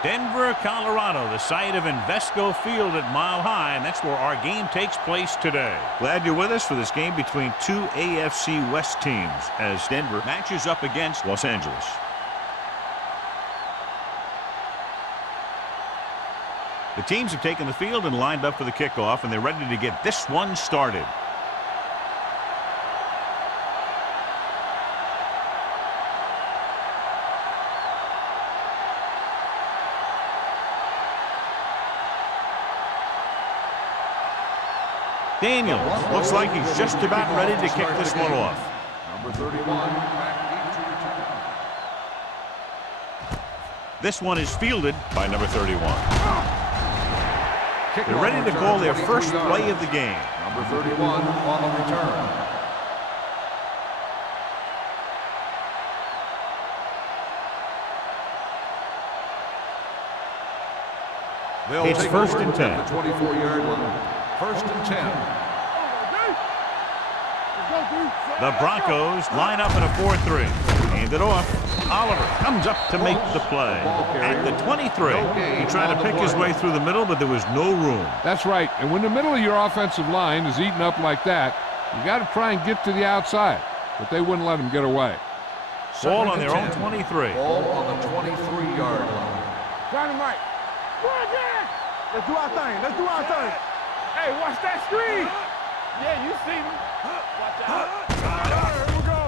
Denver, Colorado, the site of Invesco Field at Mile High, and that's where our game takes place today. Glad you're with us for this game between two AFC West teams as Denver Matches up against Los Angeles. The teams have taken the field and lined up for the kickoff, and they're ready to get this one started. Daniels looks like he's just about ready to kick this one off. Number 31. This one is fielded by number 31. They're ready to call their first play of the game. Number 31 on the return. It's first and 10. The 24-yard line. First and 10. The Broncos line up in a 4-3. Hand it off. Oliver comes up to make the play. At the 23. He tried to pick his way through the middle, but there was no room. That's right. And when the middle of your offensive line is eaten up like that, you got to try and get to the outside. But they wouldn't let him get away. Ball on their own 23. Ball on the 23-yard line. Dynamite. Go again. Let's do our thing. Let's do our thing. Hey, watch that screen. Yeah, you see me. Watch out. Here we go.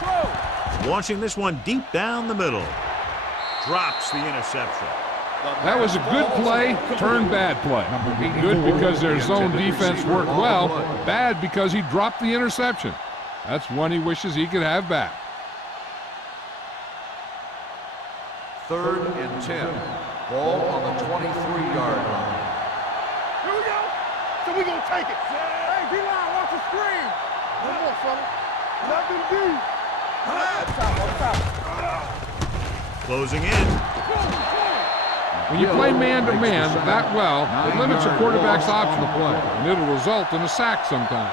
Go. Launching this one deep down the middle. Drops the interception. That was a good play, turned bad play. Good because their zone defense worked well, bad because he dropped the interception. That's one he wishes he could have back. Third and 10. Ball on the 23-yard line. Here we go. So we gonna take it. Hey, D-line, watch the screen. One more, fella. Let them be. Closing in. When you play man-to-man that well, it limits a quarterback's option to play, and it'll result in a sack sometimes.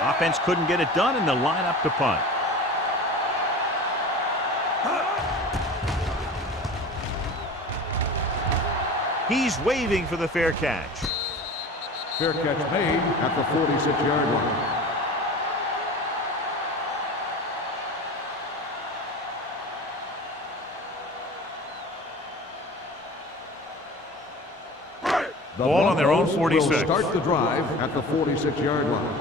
Offense couldn't get it done, and they'll line up to punt. He's waving for the fair catch. Fair catch made at the 46-yard line. The ball on their own 46. Will start the drive at the 46-yard line.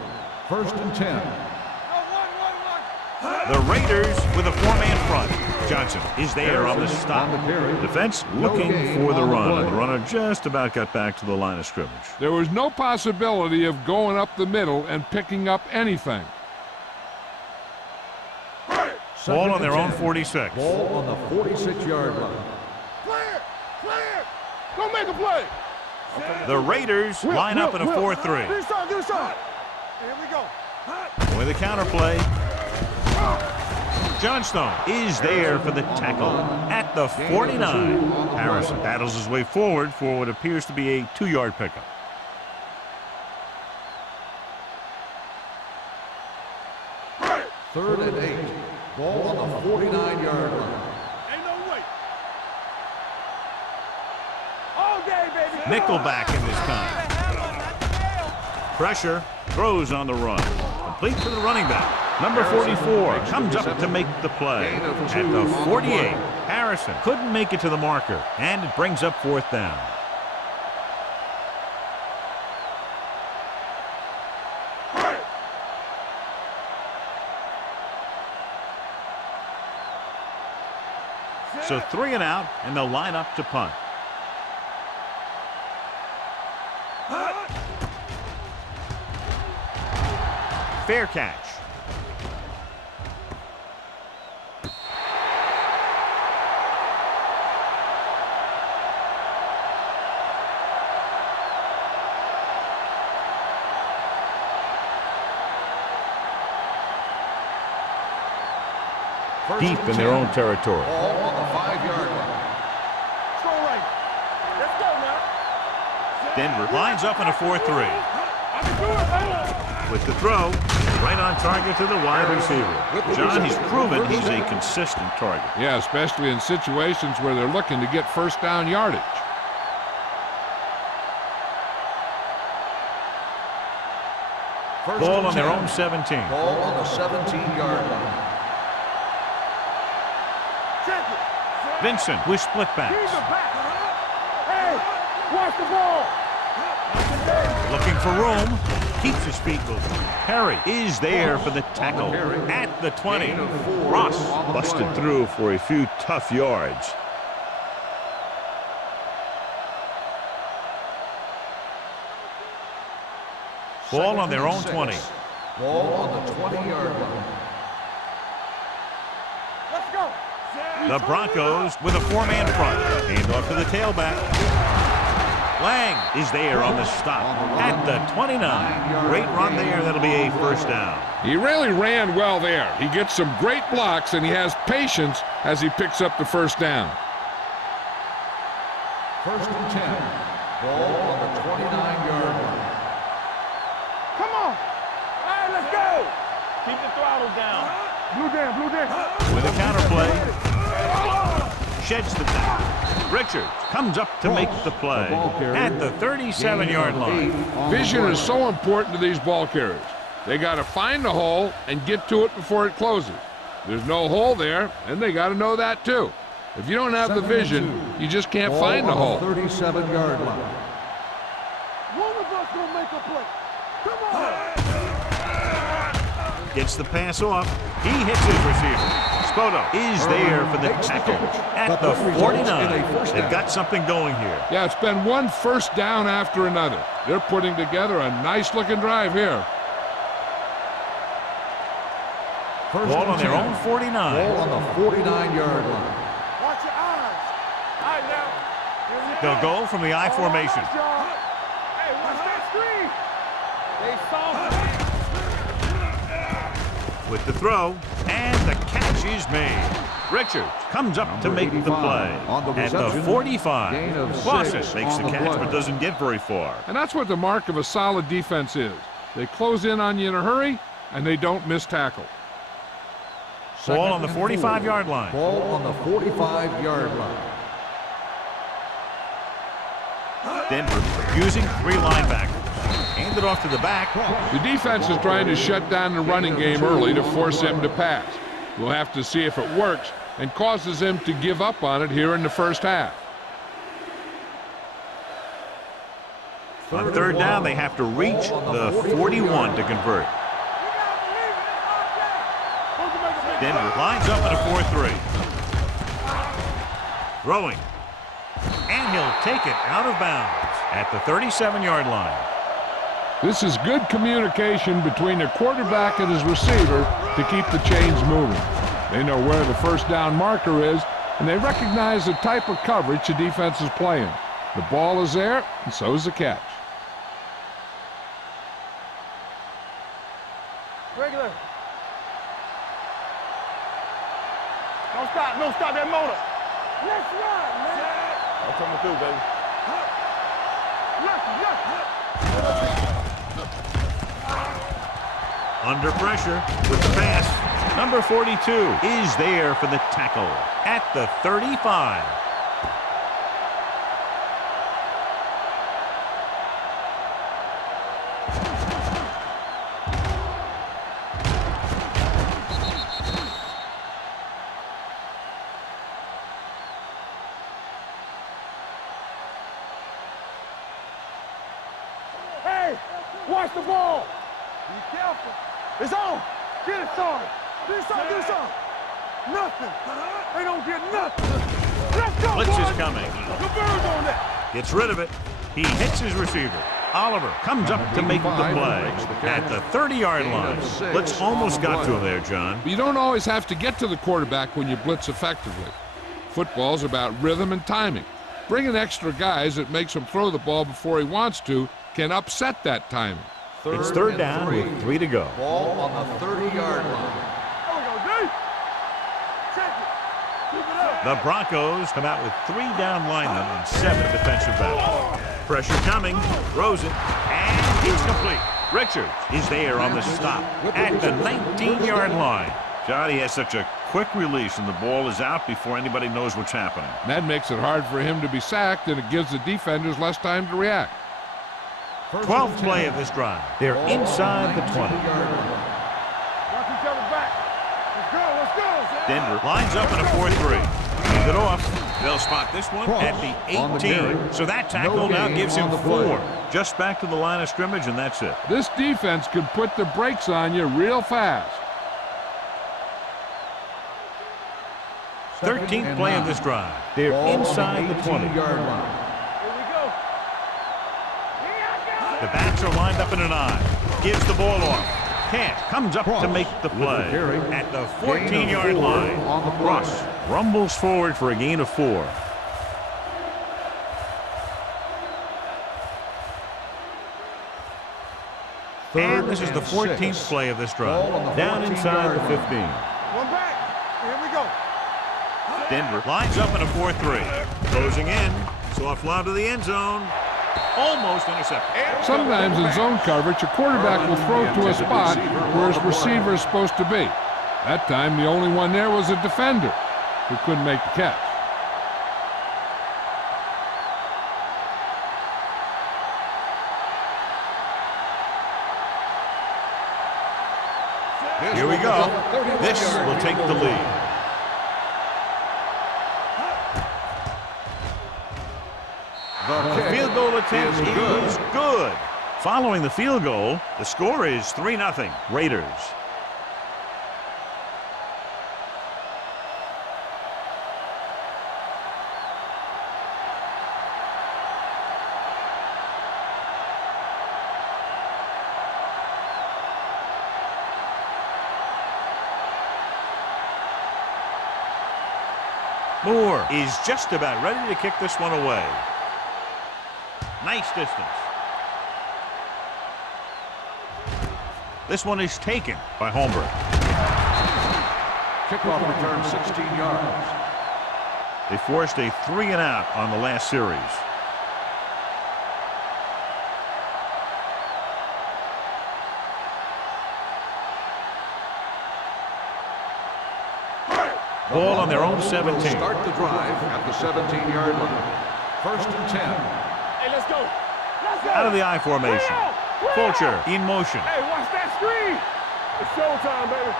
First and 10. The Raiders with a four-man front. Johnson is there on the stop. Defense looking for the run, and the runner just about got back to the line of scrimmage. There was no possibility of going up the middle and picking up anything. Ball on their own 46. Ball on the 46-yard line. Clear. Clear. Go make a play. The Raiders line up in a 4-3. Do something. Do something. Here we go. With a counter play. Johnstone is there for the tackle at the 49. Harrison battles his way forward for what appears to be a 2-yard pickup. Third and 8. Ball on the 49-yard line. Ain't no way. All day, baby. Nickelback in this time. Pressure, throws on the run. Complete for the running back. Number 44 comes up to make the play. At the 48, Harrison couldn't make it to the marker, and it brings up fourth down. So 3 and out, and they'll line up to punt. Fair catch. Deep in their own territory. Ball on the 5-yard line. Let's go right. Let's go now. Denver lines up in a 4-3. With the throw, right on target to the wide receiver. John, he's proven he's a consistent target. Yeah, especially in situations where they're looking to get first down yardage. Ball on their own 17. Ball on the 17-yard line. Vincent with split backs. Hey, watch the ball. Looking for room. Keeps his feet moving. Perry is there for the tackle at the 20. Ross busted through for a few tough yards. Ball on their own 20. Ball on the 20-yard line. Let's go. The Broncos with a 4-man front. Hand off to the tailback. Lang is there on the stop at the 29. Great run there. That'll be a first down. He really ran well there. He gets some great blocks, and he has patience as he picks up the first down. First and 10. Ball on the 29-yard line. Come on. All right, let's go. Keep the throttle down. Blue down, blue down. With a counter play. Sheds the tackle. Richards comes up to make the play at the 37-yard line. Vision is so important to these ball carriers. They got to find the hole and get to it before it closes. There's no hole there, and they got to know that too. If you don't have the vision, you just can't find the hole. 37-yard line. One of us gonna make a play. Come on. Gets the pass off. He hits his receiver. Spoto is there for the tackle at the 49. They've got something going here. Yeah, it's been one first down after another. They're putting together a nice-looking drive here. Ball on their own 49. Ball on the 49-yard line. Watch your eyes. All right, now. They'll go from the I formation. Hey, watch that screen. They saw it. With the throw, and the catch is made. Richards comes up to make the play at the 45. Clausen makes the catch but doesn't get very far. And that's what the mark of a solid defense is. They close in on you in a hurry, and they don't miss tackle. Ball on the 45-yard line. Ball on the 45-yard line. Denver using 3 linebackers. Hand it off to the back. The defense is trying to shut down the running game early to force him to pass. We'll have to see if it works and causes him to give up on it here in the first half. On third down, they have to reach the 41 to convert. Denver lines up in a 4-3. Throwing. And he'll take it out of bounds at the 37-yard line. This is good communication between the quarterback and his receiver to keep the chains moving. They know where the first down marker is, and they recognize the type of coverage the defense is playing. The ball is there, and so is the catch. Regular. Don't stop that motor. Let's run, man. I'm coming through, baby. Under pressure with the pass. Number 42 is there for the tackle at the 35. Hey, watch the ball. Be careful. It's on. Get it started. Do something. Nothing. They don't get nothing. Let's go, Blitz boys. is coming. Converge on that. Gets rid of it. He hits his receiver. Oliver comes up to make the play at the 30-yard line. Blitz almost got to him there, John. But you don't always have to get to the quarterback when you blitz effectively. Football's about rhythm and timing. Bringing extra guys that makes him throw the ball before he wants to can upset that timing. It's third down with 3 to go. Ball on the 30-yard line. There we go, D. Check it. Keep it up. The Broncos come out with 3 down linemen and 7 defensive backs. Pressure coming. Throws it. And it's complete. Richards is there on the stop at the 19-yard line. Johnny has such a quick release, and the ball is out before anybody knows what's happening. That makes it hard for him to be sacked, and it gives the defenders less time to react. 12th play of this drive. They're inside the 20. Watch each other back. Let's go. Denver lines up in a 4-3. Hand it off. They'll spot this one at the 18. So that tackle now gives him 4. Just back to the line of scrimmage, and that's it. This defense can put the brakes on you real fast. 13th play of this drive. They're inside the 20. Yard line. The backs are lined up in an I. Gives the ball off. Camp comes up to make the play at the 14-yard line. Ross rumbles forward for a gain of 4. And this is the 14th play of this drive. Down inside the 15. One back. Here we go. Denver lines up in a 4-3. Closing in. Soft lob to the end zone. Almost intercepted. Sometimes in zone coverage, a quarterback will throw to a spot where his receiver is supposed to be. That time, the only one there was a defender who couldn't make the catch. Here we go. This will take the lead. The field goal attempt is good. Following the field goal, the score is 3-0 Raiders. Moore is just about ready to kick this one away. Nice distance. This one is taken by Holmberg. Kickoff return 16 yards. They forced a 3-and-out on the last series. Ball on their own 17. Start the drive at the 17-yard line. 1st and 10. Hey, let's go. Let's go. Out of the I formation. Fulcher in motion. Hey, watch that screen. It's showtime, baby.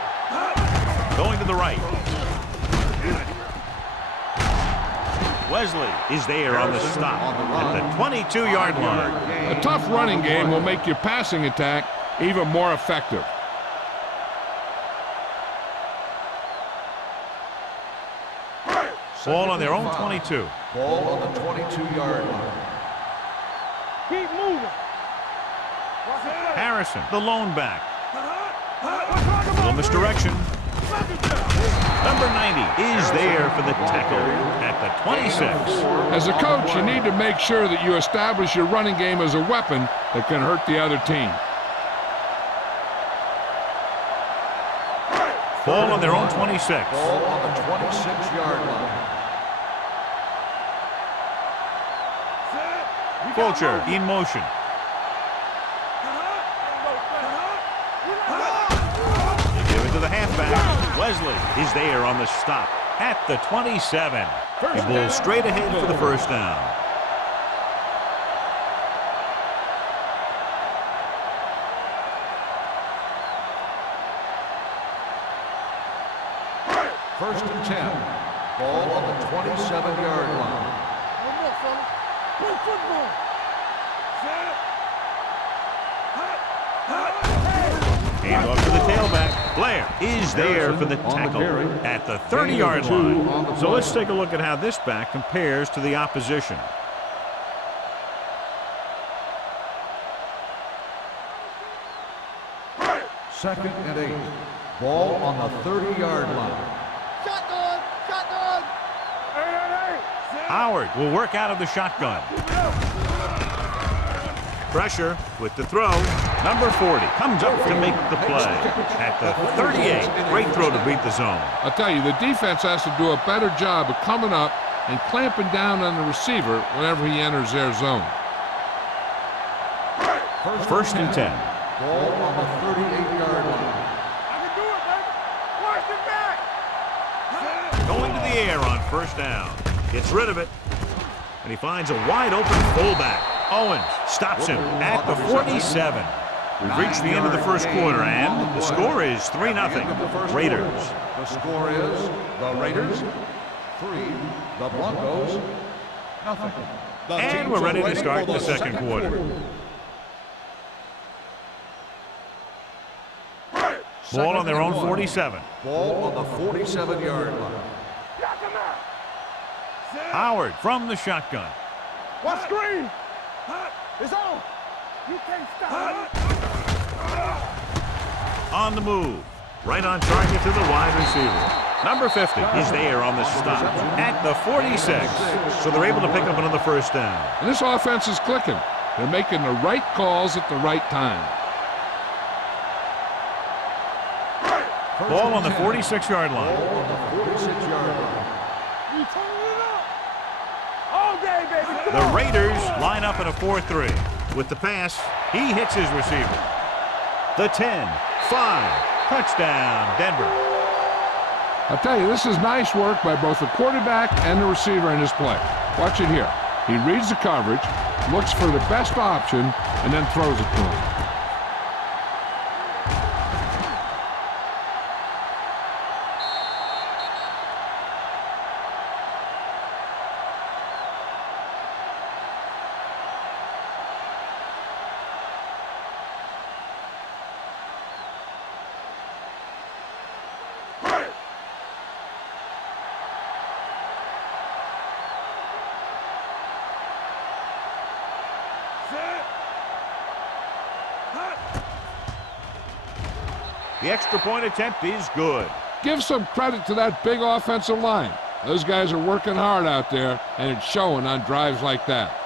Going to the right. Wesley is there on the stop at the 22-yard line. A tough running game will make your passing attack even more effective. Ball on their own 22. Ball on the 22-yard line. Keep moving. Harrison, the lone back. Little misdirection. Number 90 is there for the tackle at the 26. As a coach, you need to make sure that you establish your running game as a weapon that can hurt the other team. Ball on their own 26. Ball on the 26-yard line. Fulcher in motion. They give it to the halfback. Wesley is there on the stop at the 27. He pulls straight ahead for the first down. First and 10. Ball on the 27-yard line. One more, fella. Play football. Hand off to the tailback. Blair is there for the tackle at the 30-yard line. So let's take a look at how this back compares to the opposition. Second and 8. Ball on the 30-yard line. Shotgun. Shotgun. Hey. Howard will work out of the shotgun. Pressure with the throw. Number 40 comes up to make the play at the 38. Great throw to beat the zone. I'll tell you, the defense has to do a better job of coming up and clamping down on the receiver whenever he enters their zone. First and 10. Ball on the 38-yard line. I can do it, baby. Watch the back. Going to the air on first down. Gets rid of it. And he finds a wide open fullback. Owens stops him at the 47. We've reached the end of the first quarter, and the score is 3-0. Raiders. The score is the Raiders 3, the Broncos 0. And we're ready to start the second quarter. Ball on their own 47. Ball on the 47-yard line. Howard from the shotgun. What screen? It's on. You can't stop. On the move. Right on target to the wide receiver. Number 50 is there on the stop at the 46. So they're able to pick up another first down. And this offense is clicking. They're making the right calls at the right time. Ball on the 46-yard line. Ball on the 46-yard line. You turn it up. All day, baby. Come The on. Raiders line up in a 4-3. With the pass, he hits his receiver. The 10, 5, touchdown, Denver. I'll tell you, this is nice work by both the quarterback and the receiver in this play. Watch it here. He reads the coverage, looks for the best option, and then throws it to him. The extra point attempt is good. Give some credit to that big offensive line. Those guys are working hard out there, and it's showing on drives like that.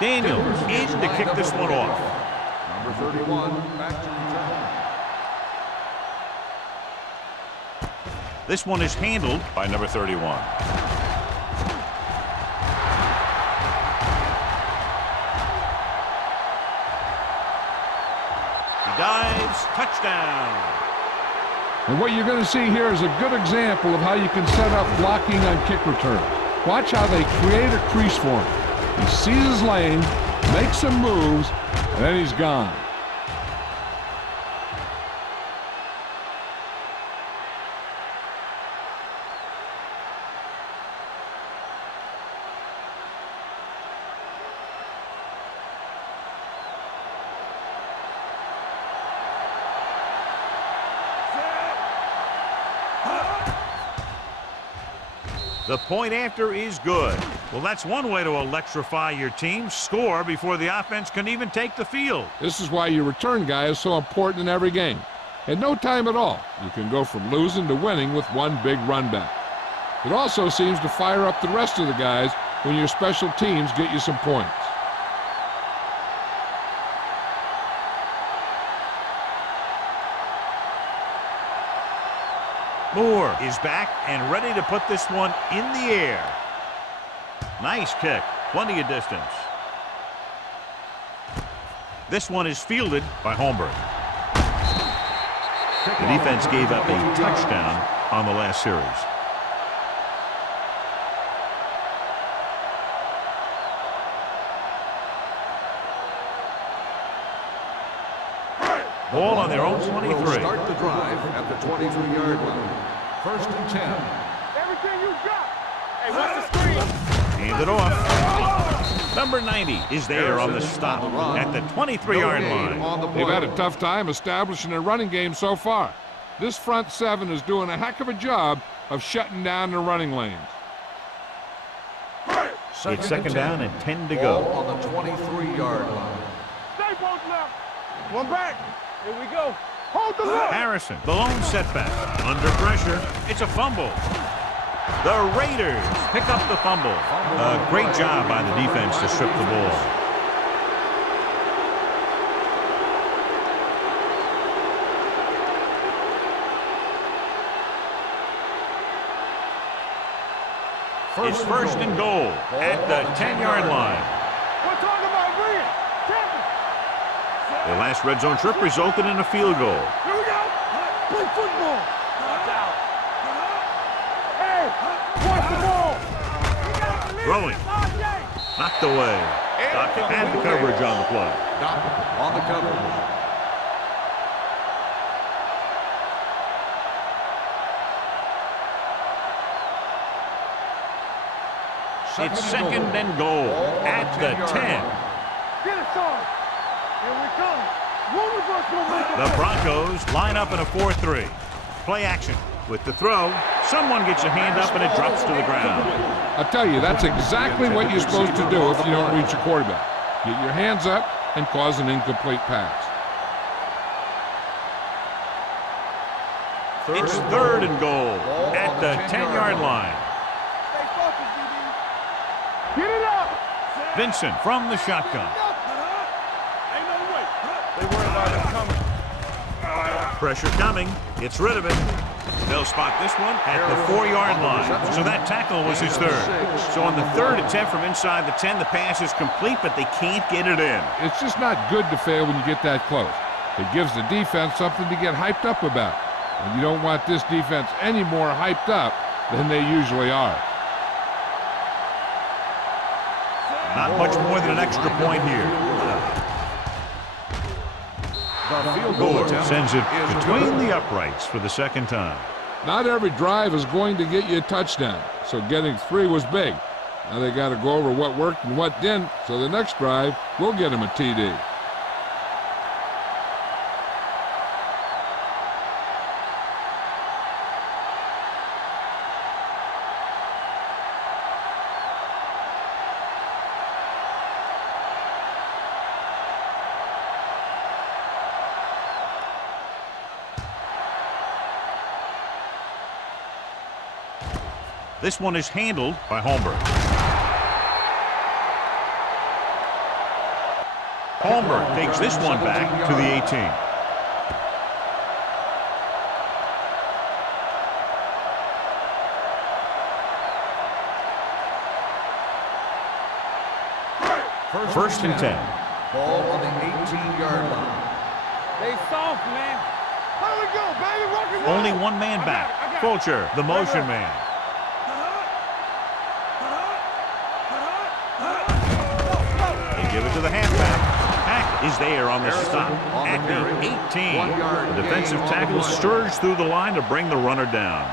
Daniels in to kick this one off. Number 31, back to return. This one is handled by number 31. He dives, touchdown. And what you're going to see here is a good example of how you can set up blocking on kick return. Watch how they create a crease for him. He sees his lane, makes some moves, and then he's gone. The point after is good. Well, that's one way to electrify your team. Score before the offense can even take the field. This is why your return guy is so important in every game. In no time at all, you can go from losing to winning with one big run back. It also seems to fire up the rest of the guys when your special teams get you some points. Moore is back and ready to put this one in the air. Nice kick. Plenty of distance. This one is fielded by Holmberg. The defense gave up a touchdown on the last series. Ball on their own 23. Will start the drive at the 23-yard line. First and 10. Everything you got. Hey, what's the screen? Hand it off. Number 90 is there on the stop at the 23-yard line. They've had a tough time establishing a running game so far. This front seven is doing a heck of a job of shutting down the running lanes. It's second down and 10 to Ball go. on the 23-yard line. Stay both left. One back. Here we go. Hold the look. Harrison, the lone setback. Under pressure. It's a fumble. The Raiders pick up the fumble. A great job by the defense to strip the ball. It's first and goal at the 10-yard line. We're talking about Green. The last red zone trip resulted in a field goal. Here we go. Play football. Hey, watch the ball. Throwing. Knocked away. Had the coverage on the play. On the coverage. It's second and goal at the 10. Get it, son. Here we come. One of us will make it. The Broncos line up in a 4-3. Play action. With the throw, someone gets a hand up and it drops to the ground. I'll tell you, that's exactly what you're supposed to do if you don't reach a quarterback. Get your hands up and cause an incomplete pass. It's third and goal at the 10-yard line. Stay focused, DB. Get it up. Vincent from the shotgun. Ain't no way. They worry about it coming. Pressure coming. Gets rid of it. They'll spot this one at the 4-yard line. So that tackle was his third. So on the third attempt from inside the 10, the pass is complete, but they can't get it in. It's just not good to fail when you get that close. It gives the defense something to get hyped up about. And you don't want this defense any more hyped up than they usually are. Not much more than an extra point here. The field goal attempt Sends it between the uprights for the second time. Not every drive is going to get you a touchdown, so getting 3 was big. Now they got to go over what worked and what didn't, so the next drive will get them a TD. This one is handled by Holmberg. Holmberg takes this one back to the 18. First and 10. Ball on the 18-yard line. They soft, man. How we go, baby? Rock and roll. Only one man back. Fulcher, the motion man. They give it to the halfback. Hack is there on the stop at the 18. The defensive tackle surged through the line to bring the runner down.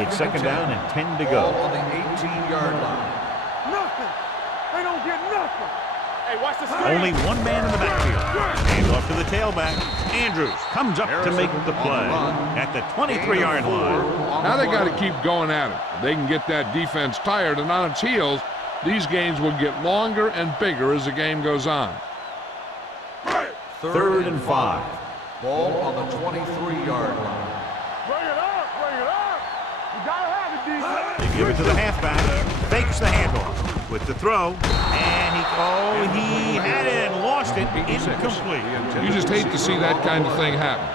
It's second down and 10 to go. Ball on the 18-yard line. Nothing. They don't get nothing. Hey, watch the screen. Only one man in the backfield. Hands off to the tailback. Andrews comes up to make the play at the 23-yard line. Now they got to keep going at it. If they can get that defense tired and on its heels, these games will get longer and bigger as the game goes on. Third and 5. Ball on the 23-yard line. Bring it up. Bring it up. You gotta have it, defense. They give it to the halfback. Fakes the handoff with the throw. And he had it and lost it. Incomplete. You just hate to see that kind of thing happen.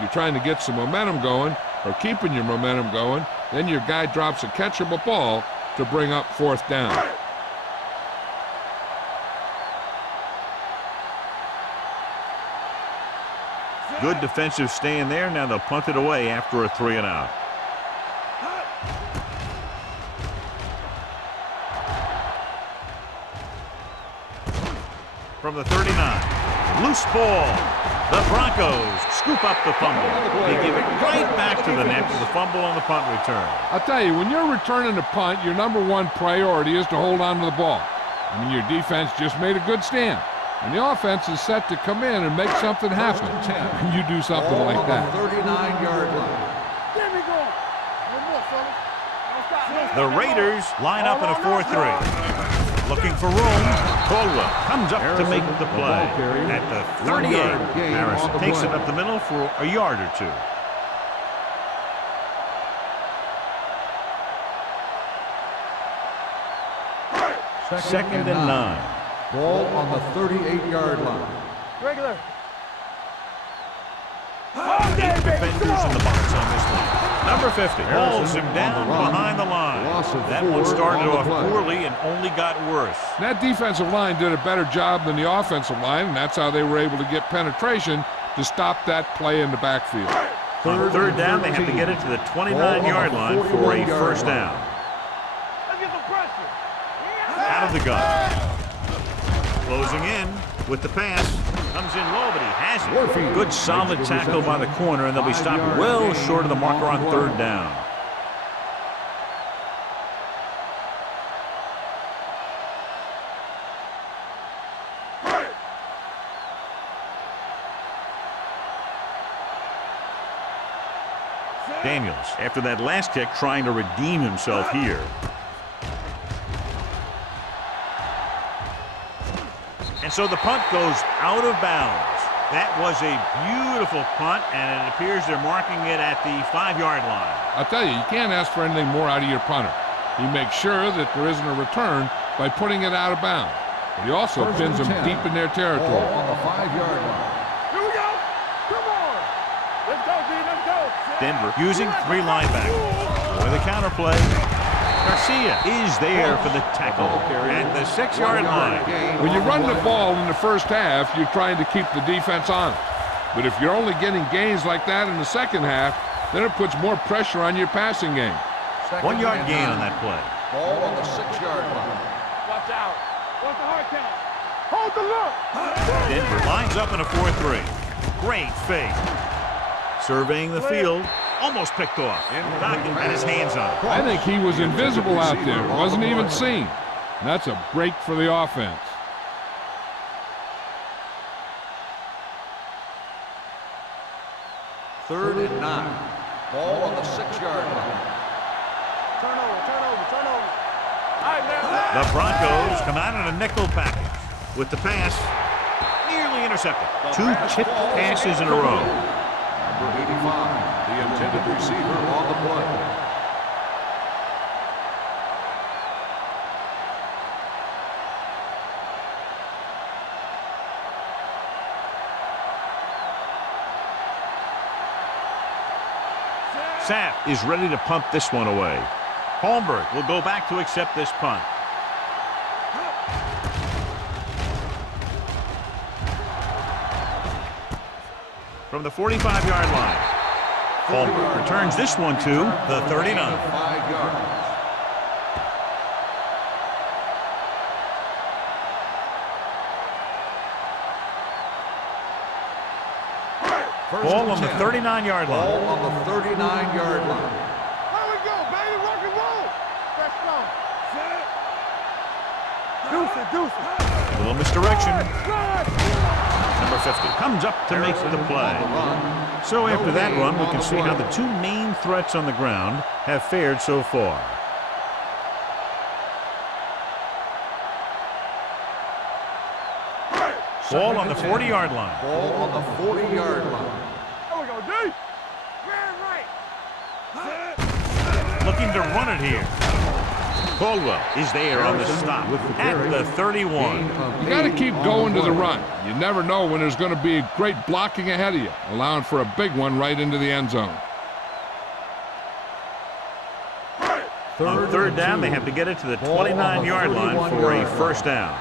You're trying to get some momentum going or keeping your momentum going, then your guy drops a catchable ball to bring up fourth down. Good defensive stand there. Now they'll punt it away after a 3-and-out. From the 39. Loose ball. The Broncos scoop up the fumble. They give it right back to the net for the fumble on the punt return. I'll tell you, when you're returning a punt, your number one priority is to hold on to the ball. I mean, your defense just made a good stand. And the offense is set to come in and make something happen. And you do something Ball like on that. the 39-yard line. There we go. One more, fellas. Don't stop. The Raiders line up in a 4-3. Looking for room. Caldwell comes up to make the play. At the 38, Harrison takes it up the middle for a yard or two. Second and 9. Ball on the 38-yard line. Regular. Eight defenders in the box on this one. Number 50 hauls him down behind the line. That one started off poorly and only got worse. That defensive line did a better job than the offensive line, and that's how they were able to get penetration to stop that play in the backfield. On third down, they have to get it to the 29-yard line for a first down. Let's get some pressure. Out of the gun. Closing in with the pass. Comes in low, but he has it. Good solid tackle by the corner, and they'll be stopped well short of the marker on third down. Daniels, after that last kick, trying to redeem himself here. And so the punt goes out of bounds. That was a beautiful punt, and it appears they're marking it at the 5-yard line. I'll tell you, you can't ask for anything more out of your punter. He makes sure that there isn't a return by putting it out of bounds. But he also pins them deep in their territory. Ball on the 5-yard line. Here we go. Come on. Let's go, D. Let's go. Denver using 3 linebackers. For the counterplay, Garcia is there for the tackle at the 6-yard line. When you run the ball in the first half, you're trying to keep the defense on it. But if you're only getting gains like that in the second half, then it puts more pressure on your passing game. 1-yard gain on that play. Ball on the 6-yard line. Watch out. Watch the hard count. Hold the look. Denver lines up in a 4-3. Great fake. Surveying the field. Almost picked off. Dockett had his hands on it. I think he was invisible out there. Wasn't even seen. And that's a break for the offense. Third and 9. Ball on the 6-yard line. Turnover. All right, man. The Broncos come out in a nickel package with the pass nearly intercepted. 2 chipped passes in a row. Number 85, the intended receiver on the play. Sapp is ready to punt this one away. Holmberg will go back to accept this punt. From the 45-yard line. Holmberg returns this one to the 39. 5 yards. Ball on the 39-yard line. Ball on the 39-yard line. There we go, baby. Rock and roll. Let's go. Deuce it. A little misdirection. Number 50 comes up to make the play. So after that run, we can see how the 2 main threats on the ground have fared so far. Ball on the 40-yard line. Ball on the 40-yard line. There we go, D. Right. Looking to run it here. Caldwell is there on the stop at the 31. You got to keep going to the run. You never know when there's going to be great blocking ahead of you, allowing for a big one right into the end zone. On third down, they have to get it to the 29-yard line for a first down.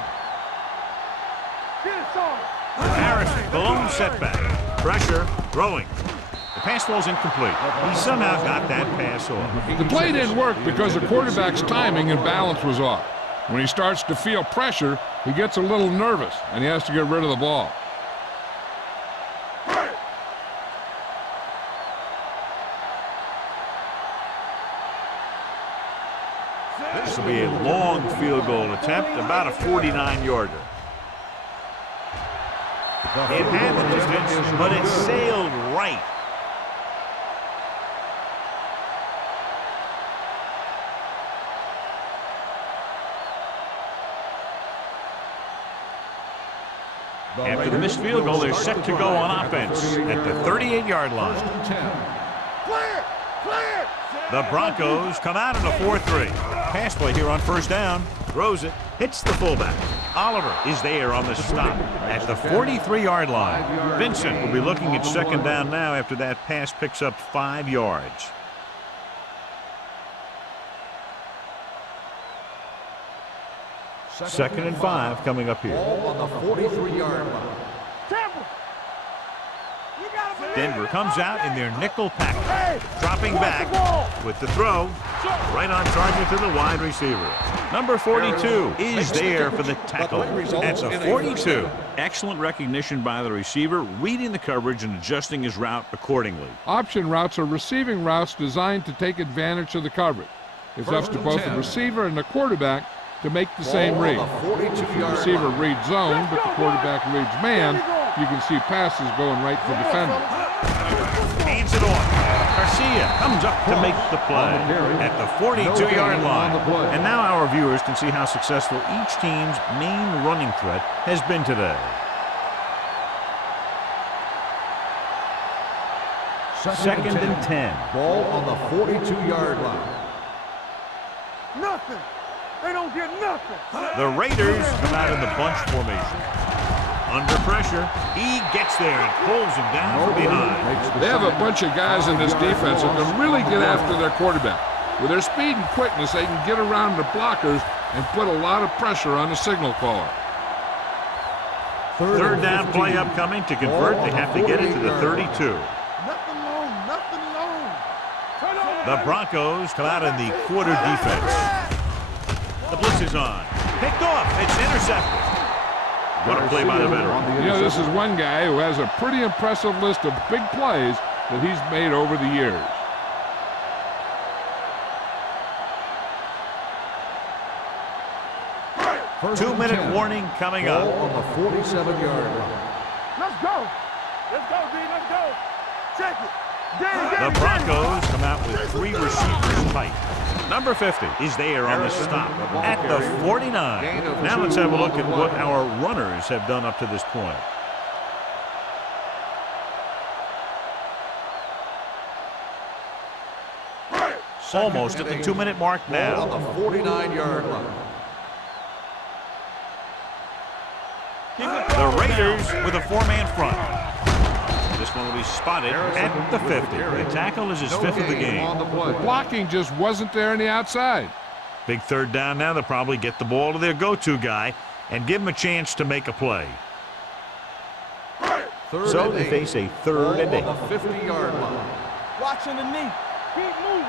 Harrison, the lone setback. Pressure, throwing. The pass ball's incomplete. He somehow got that pass off. The play didn't work because the quarterback's timing and balance was off. When he starts to feel pressure, he gets a little nervous, and he has to get rid of the ball. This will be a long field goal attempt, about a 49-yarder. It had the distance, but it sailed right. After the missed field goal, they're set to go on offense at the 38-yard line. Clear! Clear! The Broncos come out in a 4-3. Pass play here on first down. Throws it. Hits the fullback. Oliver is there on the stop at the 43-yard line. Vincent will be looking at second down now after that pass picks up 5 yards. Second and 5 coming up here. Ball on the 43-yard line. Temple! You gotta believe Denver it. comes out in their nickel package. Hey, Dropping watch back the ball. with the throw. Right on target to the wide receiver. Number 42 is there for the tackle at the 42. Excellent recognition by the receiver, reading the coverage and adjusting his route accordingly. Option routes are receiving routes designed to take advantage of the coverage. It's up to both the receiver and the quarterback to make the same read. If the receiver reads zone, but the quarterback reads man, you can see passes going right for defenders. Hands it off. Garcia comes up to make the play at the 42-yard line. And now our viewers can see how successful each team's main running threat has been today. Second and 10. Ball on the 42-yard line. Nothing. They don't get nothing. The Raiders come out in the bunch formation. Under pressure, he gets there and pulls him down from behind. They have a bunch of guys in this defense that can really get after their quarterback. With their speed and quickness, they can get around the blockers and put a lot of pressure on the signal caller. Third down play upcoming. To convert, they have to get it to the 32. Nothing long, nothing long. The Broncos come out in the quarter defense. The blitz is on. Picked off. It's intercepted. What a play by the veteran. You know, this is one guy who has a pretty impressive list of big plays that he's made over the years. Two-minute warning coming up. Ball on the 47-yard line. Let's go. Let's go, D. Let's go. Check it. The Broncos come out with 3 receivers tight. Number 50 is there on the stop at the 49. Now let's have a look at what our runners have done up to this point. Almost at the 2-minute mark Ball now. on the 49-yard line. The Raiders with a 4-man front. This one will be spotted at the 50. The tackle is his 5th of the game. On the play. Blocking just wasn't there on the outside. Big third down now. They'll probably get the ball to their go-to guy and give him a chance to make a play. So they face a 3rd and 8. On the 50-yard line. Watching the knee. Keep moving.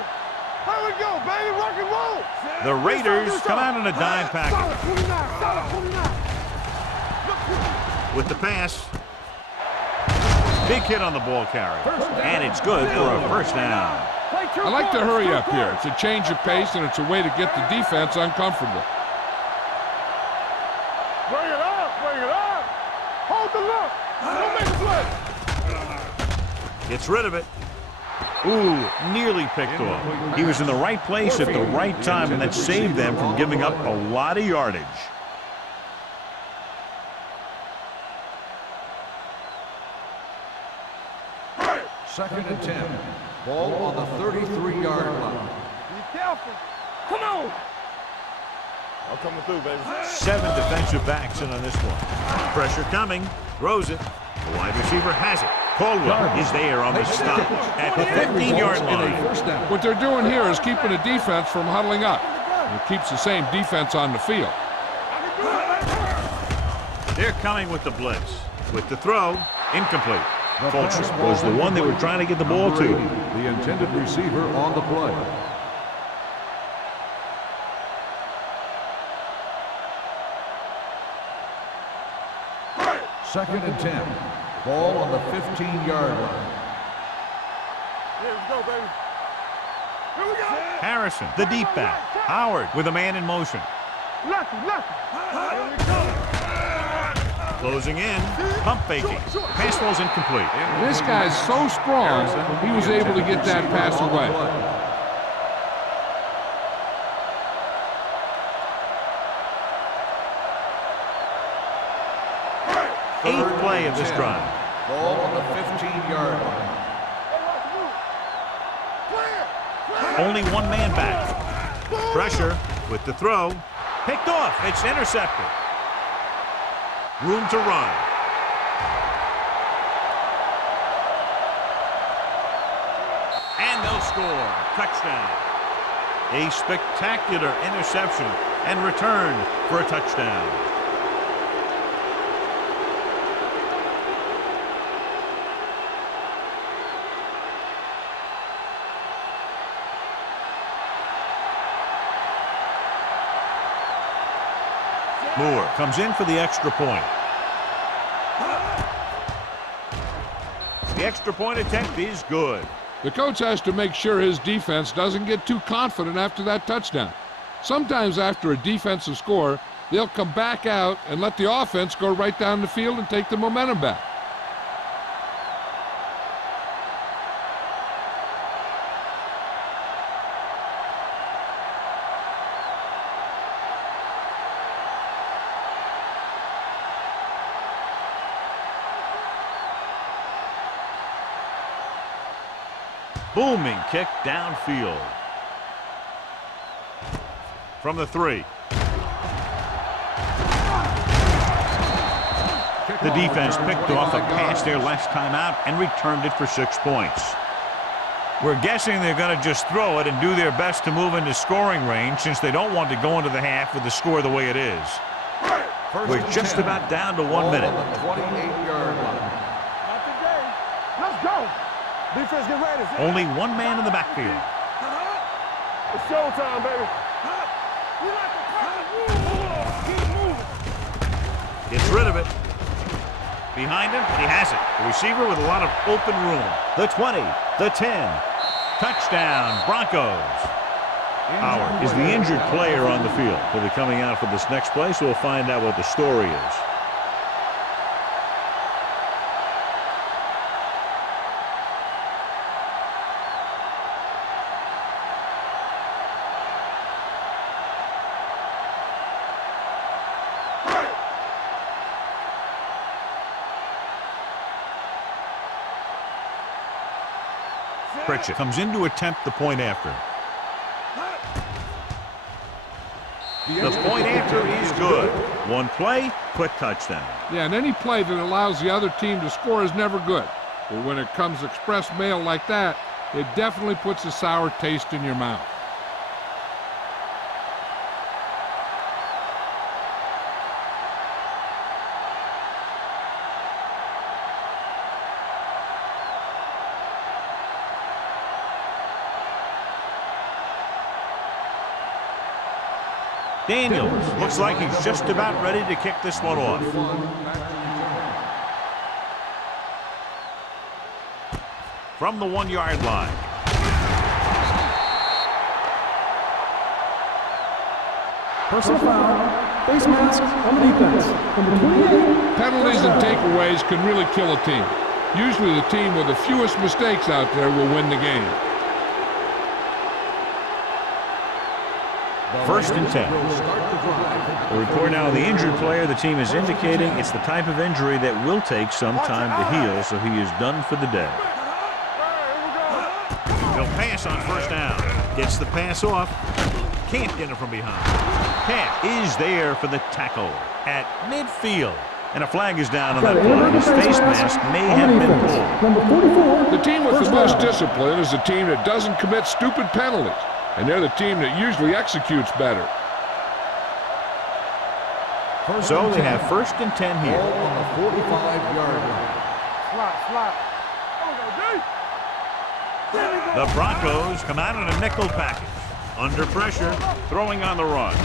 Here we go, baby. Rock and roll. The Raiders come out in a dime package. Solid 29. Solid 29. With the pass. Big hit on the ball carrier. And it's good for a first down. I like to hurry up here. It's a change of pace, and it's a way to get the defense uncomfortable. Bring it up. Bring it up. Hold the look. Don't make a play. Gets rid of it. Ooh, nearly picked off. He was in the right place at the right time, and that saved them from giving up a lot of yardage. Second and 10. Ball on the 33-yard line. Be careful. Come on. I'm coming through, baby. 7 defensive backs in on this one. Pressure coming. Throws it. The wide receiver has it. Caldwell is there on the stop at the 15-yard line. What they're doing here is keeping the defense from huddling up. It keeps the same defense on the field. They're coming with the blitz. With the throw, incomplete. Fulch was the one they were trying to get the ball to. The intended receiver on the play. Second and 10. Ball on the 15-yard line. Here we go, baby. Here we go. Harrison, the deep back. Howard with a man in motion. Lucky. Here we go. Closing in. Pump faking. Pass ball's incomplete. This guy's so strong, he was able to get that pass away. 8th play of this drive. Ball on the 15-yard line. Only one man back. Pressure with the throw. Picked off. It's intercepted. Room to run. And they'll score. Touchdown. A spectacular interception and return for a touchdown. Moore comes in for the extra point. The extra point attempt is good. The coach has to make sure his defense doesn't get too confident after that touchdown. Sometimes after a defensive score, they'll come back out and let the offense go right down the field and take the momentum back. Booming kick downfield. From the 3. The defense picked off a pass there last time out and returned it for 6 points. We're guessing they're going to just throw it and do their best to move into scoring range since they don't want to go into the half with the score the way it is. We're just about down to 1 minute. Ball on the 28-yard line. Not today. Let's go. Defense, get ready. Only one man in the backfield. It's showtime, baby. Keep moving. Gets rid of it. Behind him, and he has it. The receiver with a lot of open room. The 20, the 10. Touchdown, Broncos. Howard is the injured player on the field. He'll be coming out for this next play, so we'll find out what the story is. Pritchett comes in to attempt the point after. The point after is good. One play, quick touchdown. Yeah, and any play that allows the other team to score is never good. But when it comes express mail like that, it definitely puts a sour taste in your mouth. Daniels looks like he's just about ready to kick this one off. From the 1-yard line. Personal foul, face mask on the defense. Number 28. Penalties and takeaways can really kill a team. Usually the team with the fewest mistakes out there will win the game. 1st and 10. The report now on the injured player. The team is indicating it's the type of injury that will take some time to heal, so he is done for the day. He'll pass on 1st down. Gets the pass off. Can't get it from behind. Camp is there for the tackle at midfield. And a flag is down on that play. His face mask may have been pulled. Number 44. The team with the most discipline is the team that doesn't commit stupid penalties. And they're the team that usually executes better. So they have 1st and 10 here. Ball on the 45-yard line. Slide. The Broncos come out in a nickel package. Under pressure, throwing on the run.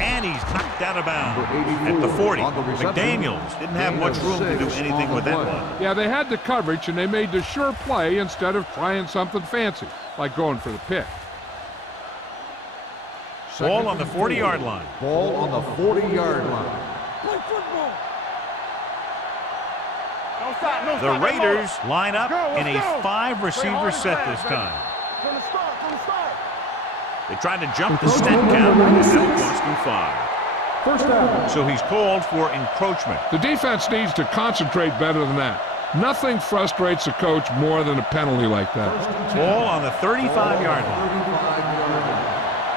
And he's knocked out of bounds at the 40. McDaniels didn't have much room to do anything with that one. Yeah, they had the coverage, and they made the sure play instead of trying something fancy, like going for the pick. Ball on the 40-yard line. Ball on the 40-yard line. Play football. Don't stop. The Raiders line up in a Let's go. 5-receiver set this time. From the start. They tried to jump the snap count, and that will cost him 5. First down. So he's called for encroachment. The defense needs to concentrate better than that. Nothing frustrates a coach more than a penalty like that. Ball on the 35-yard line.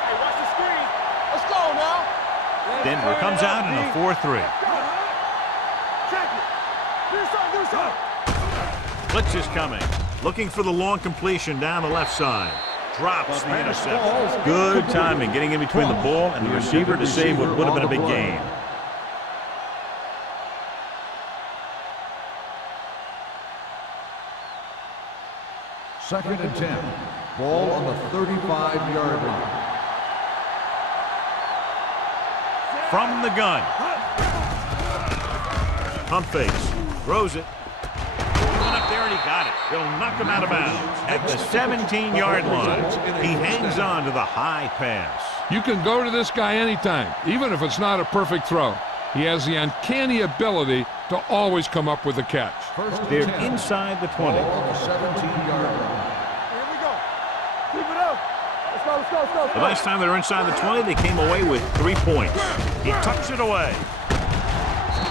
Hey, watch the screen. Let's go now. Denver comes out in a 4-3. Check it. Do something, do something. Blitz is coming. Looking for the long completion down the left side. Drops the interception. Good timing getting in between the ball and the receiver to save what would have been a big gain. Second and 10. Ball on the 35-yard line. From the gun. Pump fakes. Throws it. Went up there and he got it. He'll knock him out of bounds. At the 17-yard line, he hangs on to the high pass. You can go to this guy anytime, even if it's not a perfect throw. He has the uncanny ability to always come up with a catch. They're inside the 20. Ball on the 17-yard line. Here we go. Keep it up. Let's go, let's go, let's go. The last time they were inside the 20, they came away with 3 points. He tucks it away.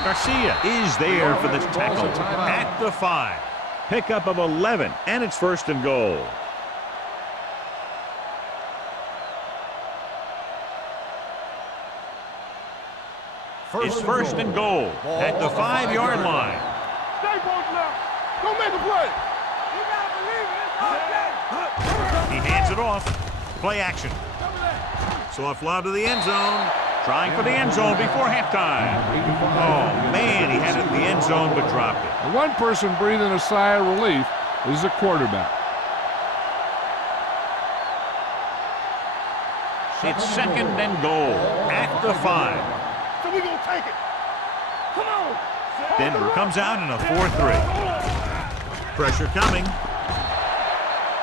Garcia is there for the tackle at the 5. Pickup of 11, and it's first and goal. It's first and goal at the 5-yard line. Stay both now. Go make a play. You gotta believe it. It's okay. He hands it off. Play action. Soft lob to the end zone. Trying for the end zone before halftime. Oh, man, he had it in the end zone but dropped it. The one person breathing a sigh of relief is the quarterback. It's second and goal at the 5. So we gonna take it. Come on. Denver comes out in a 4-3. Pressure coming.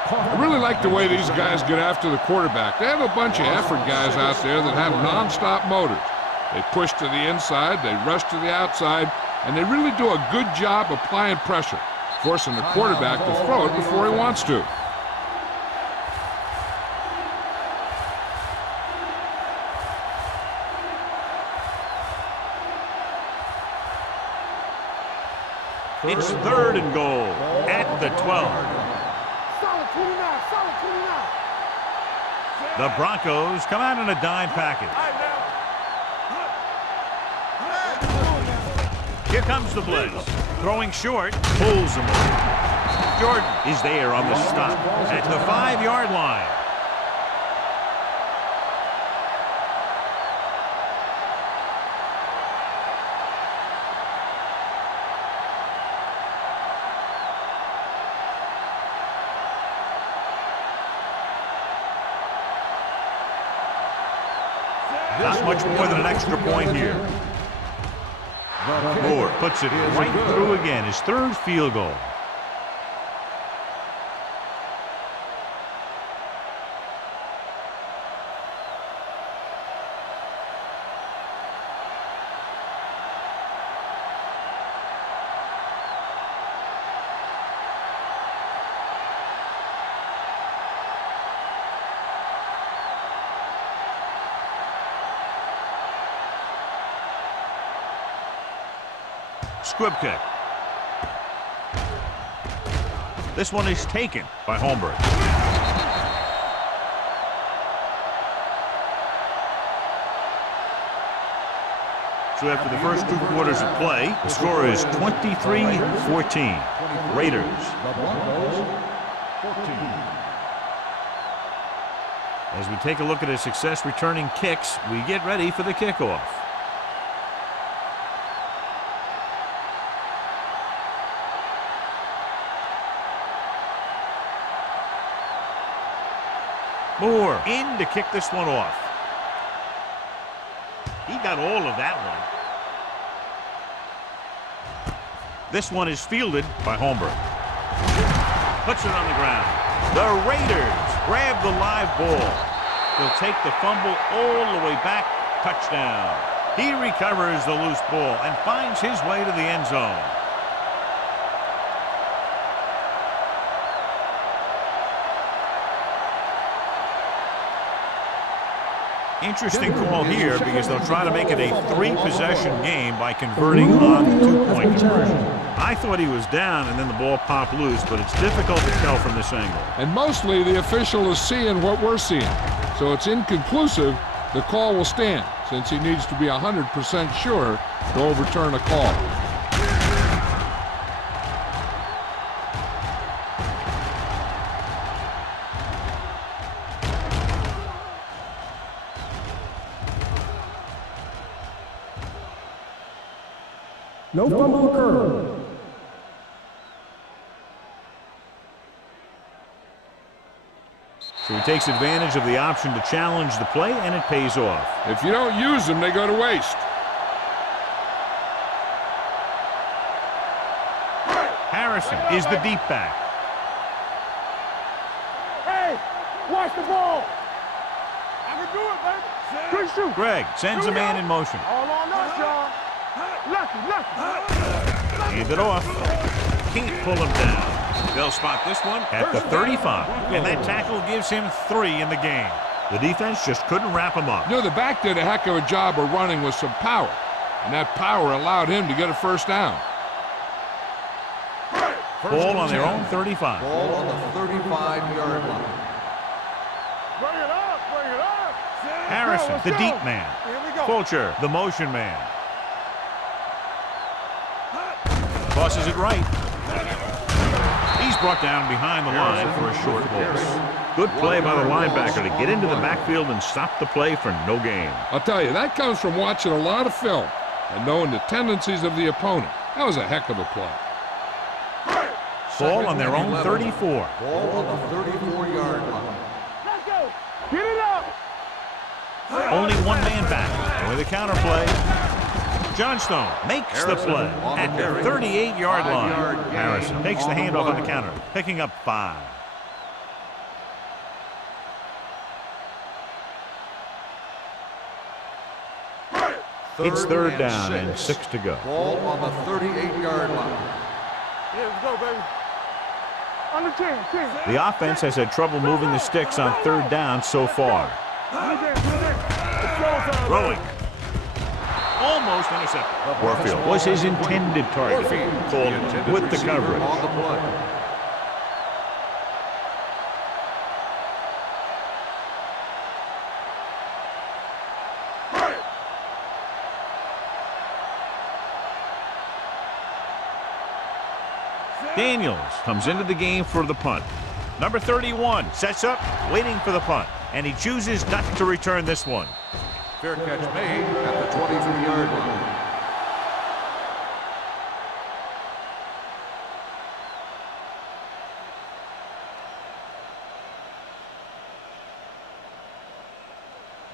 I really like the way these guys get after the quarterback. They have a bunch of effort guys out there that have non-stop motors. They push to the inside, they rush to the outside, and they really do a good job applying pressure, forcing the quarterback to throw it before he wants to. It's third and goal at the 12. Solid 29, solid 29. The Broncos come out in a dime package. Here comes the blitz. Throwing short, pulls him over. Jordan is there on the stop at the 5-yard line. Not much more than an extra point here. Moore puts it right through again. His third field goal. Squib kick. This one is taken by Holmberg. So after the first 2 quarters of play, the score is 23-14. Raiders. As we take a look at his success returning kicks, we get ready for the kickoff. Moore in to kick this one off. He got all of that one. This one is fielded by Holmberg. Puts it on the ground. The Raiders grab the live ball. They'll take the fumble all the way back. Touchdown. He recovers the loose ball and finds his way to the end zone. Interesting call here because they'll try to make it a 3-possession game by converting on the 2-point conversion. I thought he was down and then the ball popped loose, but it's difficult to tell from this angle. And mostly the official is seeing what we're seeing. So it's inconclusive. The call will stand since he needs to be 100% sure to overturn a call. No fumble occurred. So he takes advantage of the option to challenge the play, and it pays off. If you don't use them, they go to waste. Harrison is the deep back. Hey, watch the ball. I can do it, baby. Good shoot. Greg sends a man in motion. All on us, y'all. Lucky. Hand it off. Can't pull him down. They'll spot this one at the 35. And that tackle gives him 3 in the game. The defense just couldn't wrap him up. You know, the back did a heck of a job of running with some power. And that power allowed him to get a first down. Ball on their own 35. Ball on the 35-yard line. Bring it up. Harrison, the deep man. Here we go. Fulcher, the motion man. Tosses it right. He's brought down behind the line for a short loss. Good play by the linebacker to get into the backfield and stop the play for no gain. I'll tell you, that comes from watching a lot of film and knowing the tendencies of the opponent. That was a heck of a play. Ball on their own 34. Ball on the 34-yard line. Let's go. Get it up. Only one man back. And with a counter play, Johnstone makes the play at the 38-yard line. Harrison takes the handoff on the counter, picking up 5. It's third down and 6 to go. Ball on the 38-yard line. Yeah, let's go, baby. Under 10. The offense has had trouble moving the sticks on third down so far. Throwing. Almost intercepted. Warfield was his intended target. Called with the coverage. On the play. Daniels comes into the game for the punt. Number 31 sets up, waiting for the punt, and he chooses not to return this one. Fair catch made at the 23-yard line.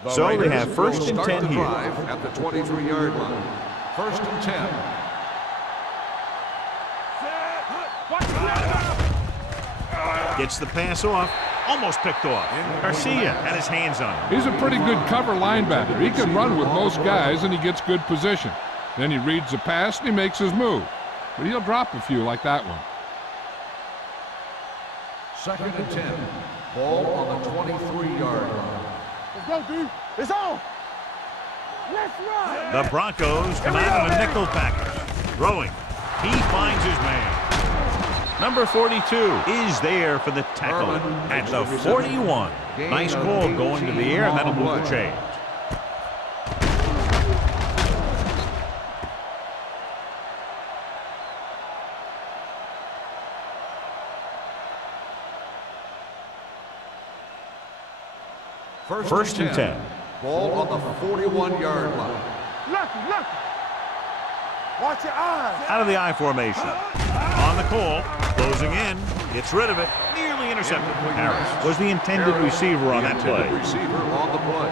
So they have first and 10 Start the here. drive at the 23-yard line. First and 10. Gets the pass off, almost picked off. Garcia had his hands on him. He's a pretty good cover linebacker. He can run with most guys, and he gets good position. Then he reads the pass, and he makes his move. But he'll drop a few like that one. Second and 10. Ball on the 23-yard line. Let's go, dude. It's on. Let's run. The Broncos come out in a nickel package. Throwing. He finds his man. Number 42 is there for the tackle at the 41. Nice ball going to the air, and that'll move the chains. First and 10. Ball on the 41-yard line. Lucky. Watch your eyes. Out of the I formation. On the call, closing in, gets rid of it, nearly intercepted. Harris was the intended receiver on that play. Receiver on the play.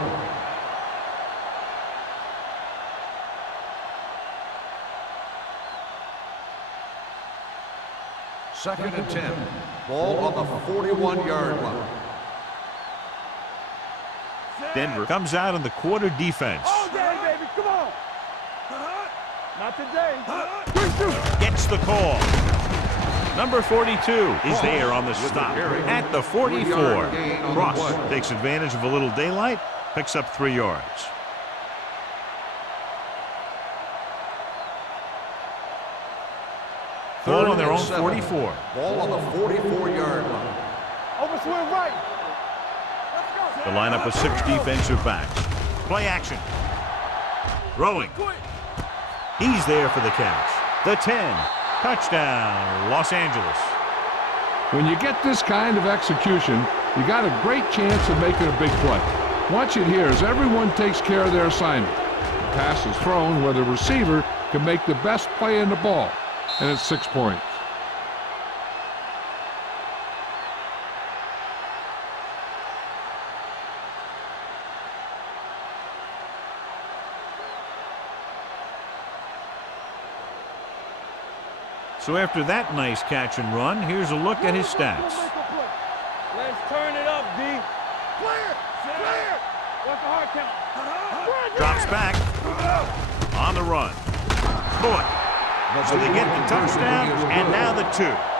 Second and 10. Ball on the 41-yard line. Denver comes out in the quarter defense. All day, baby. Come on. Not today. Gets the call. Number 42 is there on the stop at the 44. Cross takes advantage of a little daylight Picks up 3 yards. Ball on their own 44. Ball on the 44-yard line. Over swing right. The lineup of 6 defensive backs. Play action. Throwing. He's there for the catch. The 10. Touchdown, Los Angeles. When you get this kind of execution, you got a great chance of making a big play. Watch it here as everyone takes care of their assignment. The pass is thrown where the receiver can make the best play in the ball, and it's 6 points. So after that nice catch and run, here's a look at his stats. Let's turn it up, D. Clear! Clear! What's the hard count? Drops back. On the run. Boy. So they get the touchdown, and now the 2.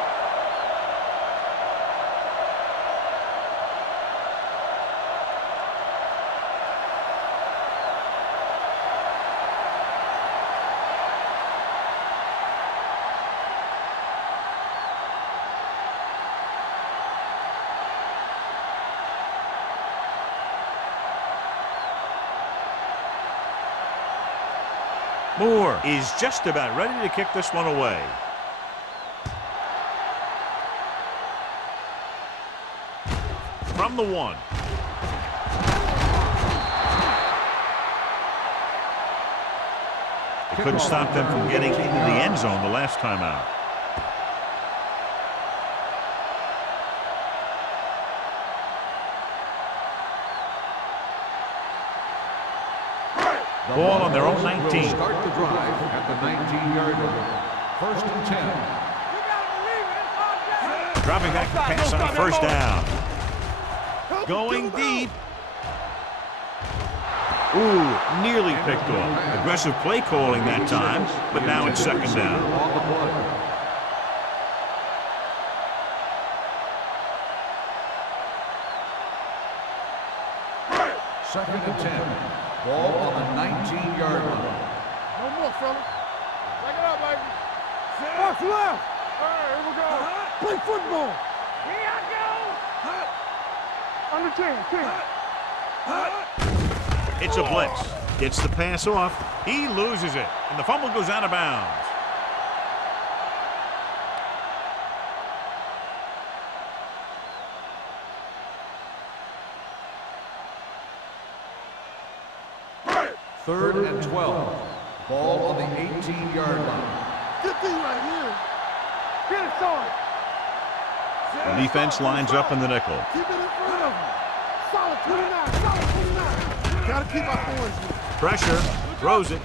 Moore is just about ready to kick this one away. From the 1. They couldn't stop them from getting into the end zone the last time out. Ball on their own 19. Will start the drive at the 19-yard line. 1st and 10. Dropping back to pass on 1st down. Going deep. Ooh, nearly picked off. Aggressive play calling that time, but now it's 2nd down. On the play. Second and 10. Ball on the 19-yard line. No more, fella. Back it up, baby. Box left. All right, here we go. Play football. Here I go. Under 10, 10. It's a blitz. Gets the pass off. He loses it, and the fumble goes out of bounds. Third and 12. Ball on the 18-yard line. Good thing right here. Get it started. The defense lines up in the nickel. Keep it in front of him. Solid 29. Solid 29. Gotta keep our points. Pressure. Throws it.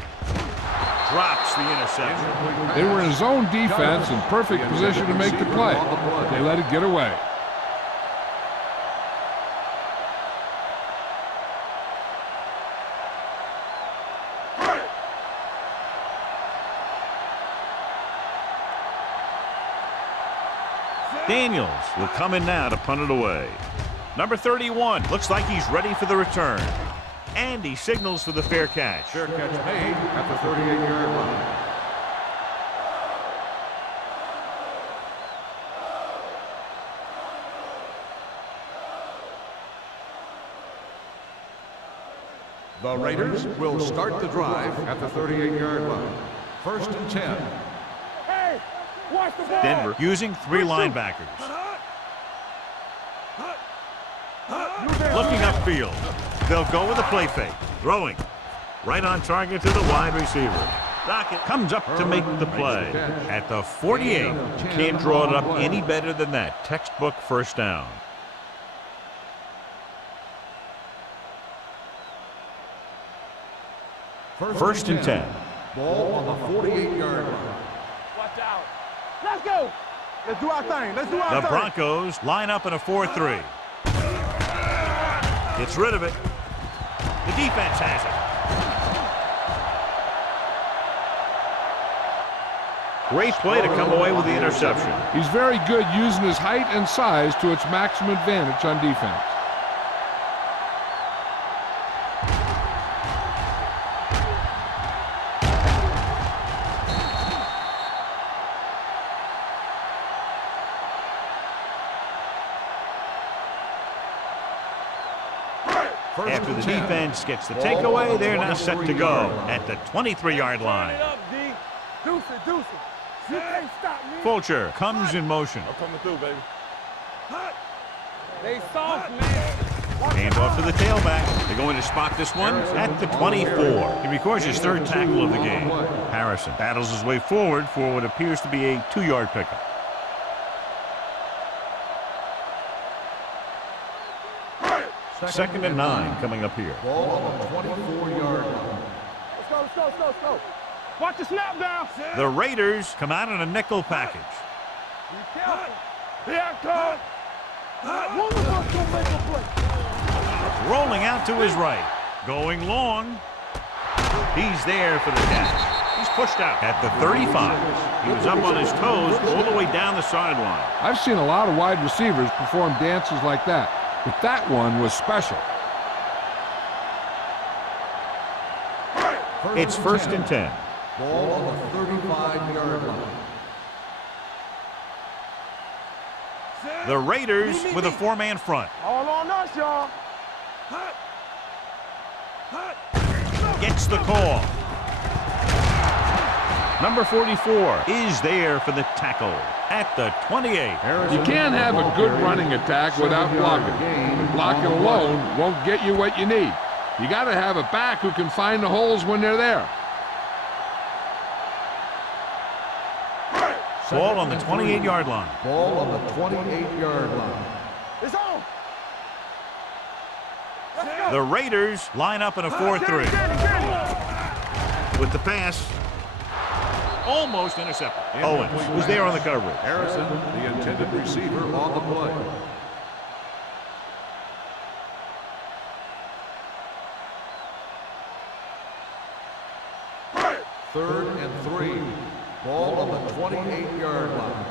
Drops the interception. They were in zone defense in perfect position to make the play. They let it get away. Daniels will come in now to punt it away. Number 31 looks like he's ready for the return. And he signals for the fair catch. Fair catch made at the 38-yard line. The Raiders will start the drive at the 38-yard line. 1st and 10. Hey, watch the ball. Denver using 3 linebackers. Looking upfield. They'll go with a play fake. Throwing. Right on target to the wide receiver. Dockett comes up to make the play. At the 48. Can't draw it up any better than that. Textbook 1st down. First and 10. Ball on the 48-yard line. Watch out. Let's go. Let's do our thing. Let's do our thing. The Broncos line up in a 4-3. Gets rid of it. The defense has it. Great play to come away with the interception. He's very good using his height and size to its maximum advantage on defense. After the defense gets the takeaway, they're now set to go at the 23-yard line. Deuce it. You can't stop me. Fulcher comes in motion. I'm coming through, baby. They soft, man. Hand off to the tailback. They're going to spot this one at the 24. He records his third tackle of the game. Harrison battles his way forward for what appears to be a 2-yard pickup. Second and 9 coming up here. Ball on the 24-yard line. Let's go. Watch the snap down. The Raiders come out in a nickel package. Be careful. Here come. One of us gonna make a play. Rolling out to his right. Going long. He's there for the catch. He's pushed out at the 35. He was up on his toes all the way down the sideline. I've seen a lot of wide receivers perform dances like that, but that one was special. It's first and 10. Ball on the 35-yard line. The Raiders with a 4-man front. All on us, y'all. Gets the call. Number 44 is there for the tackle at the 28. You can't have a good running attack without blocking. Blocking alone won't get you what you need. You got to have a back who can find the holes when they're there. Ball on the 28-yard line. Ball on the 28-yard line. It's on. The Raiders line up in a 4-3. With the pass. Almost intercepted. Owens was there on the coverage. Harrison, the intended receiver, on the play. Third and 3. Ball on the 28-yard line.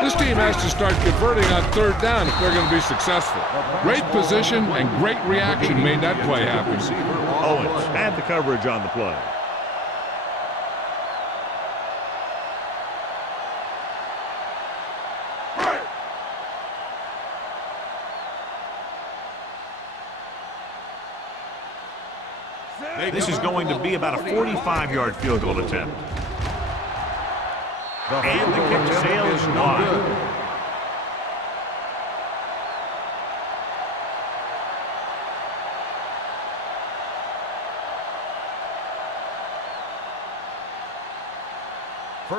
This team has to start converting on third down if they're going to be successful. Great position and great reaction made that play happen. Owens had the coverage on the play. This is going to be about a 45-yard field goal attempt. And the kick sails wide.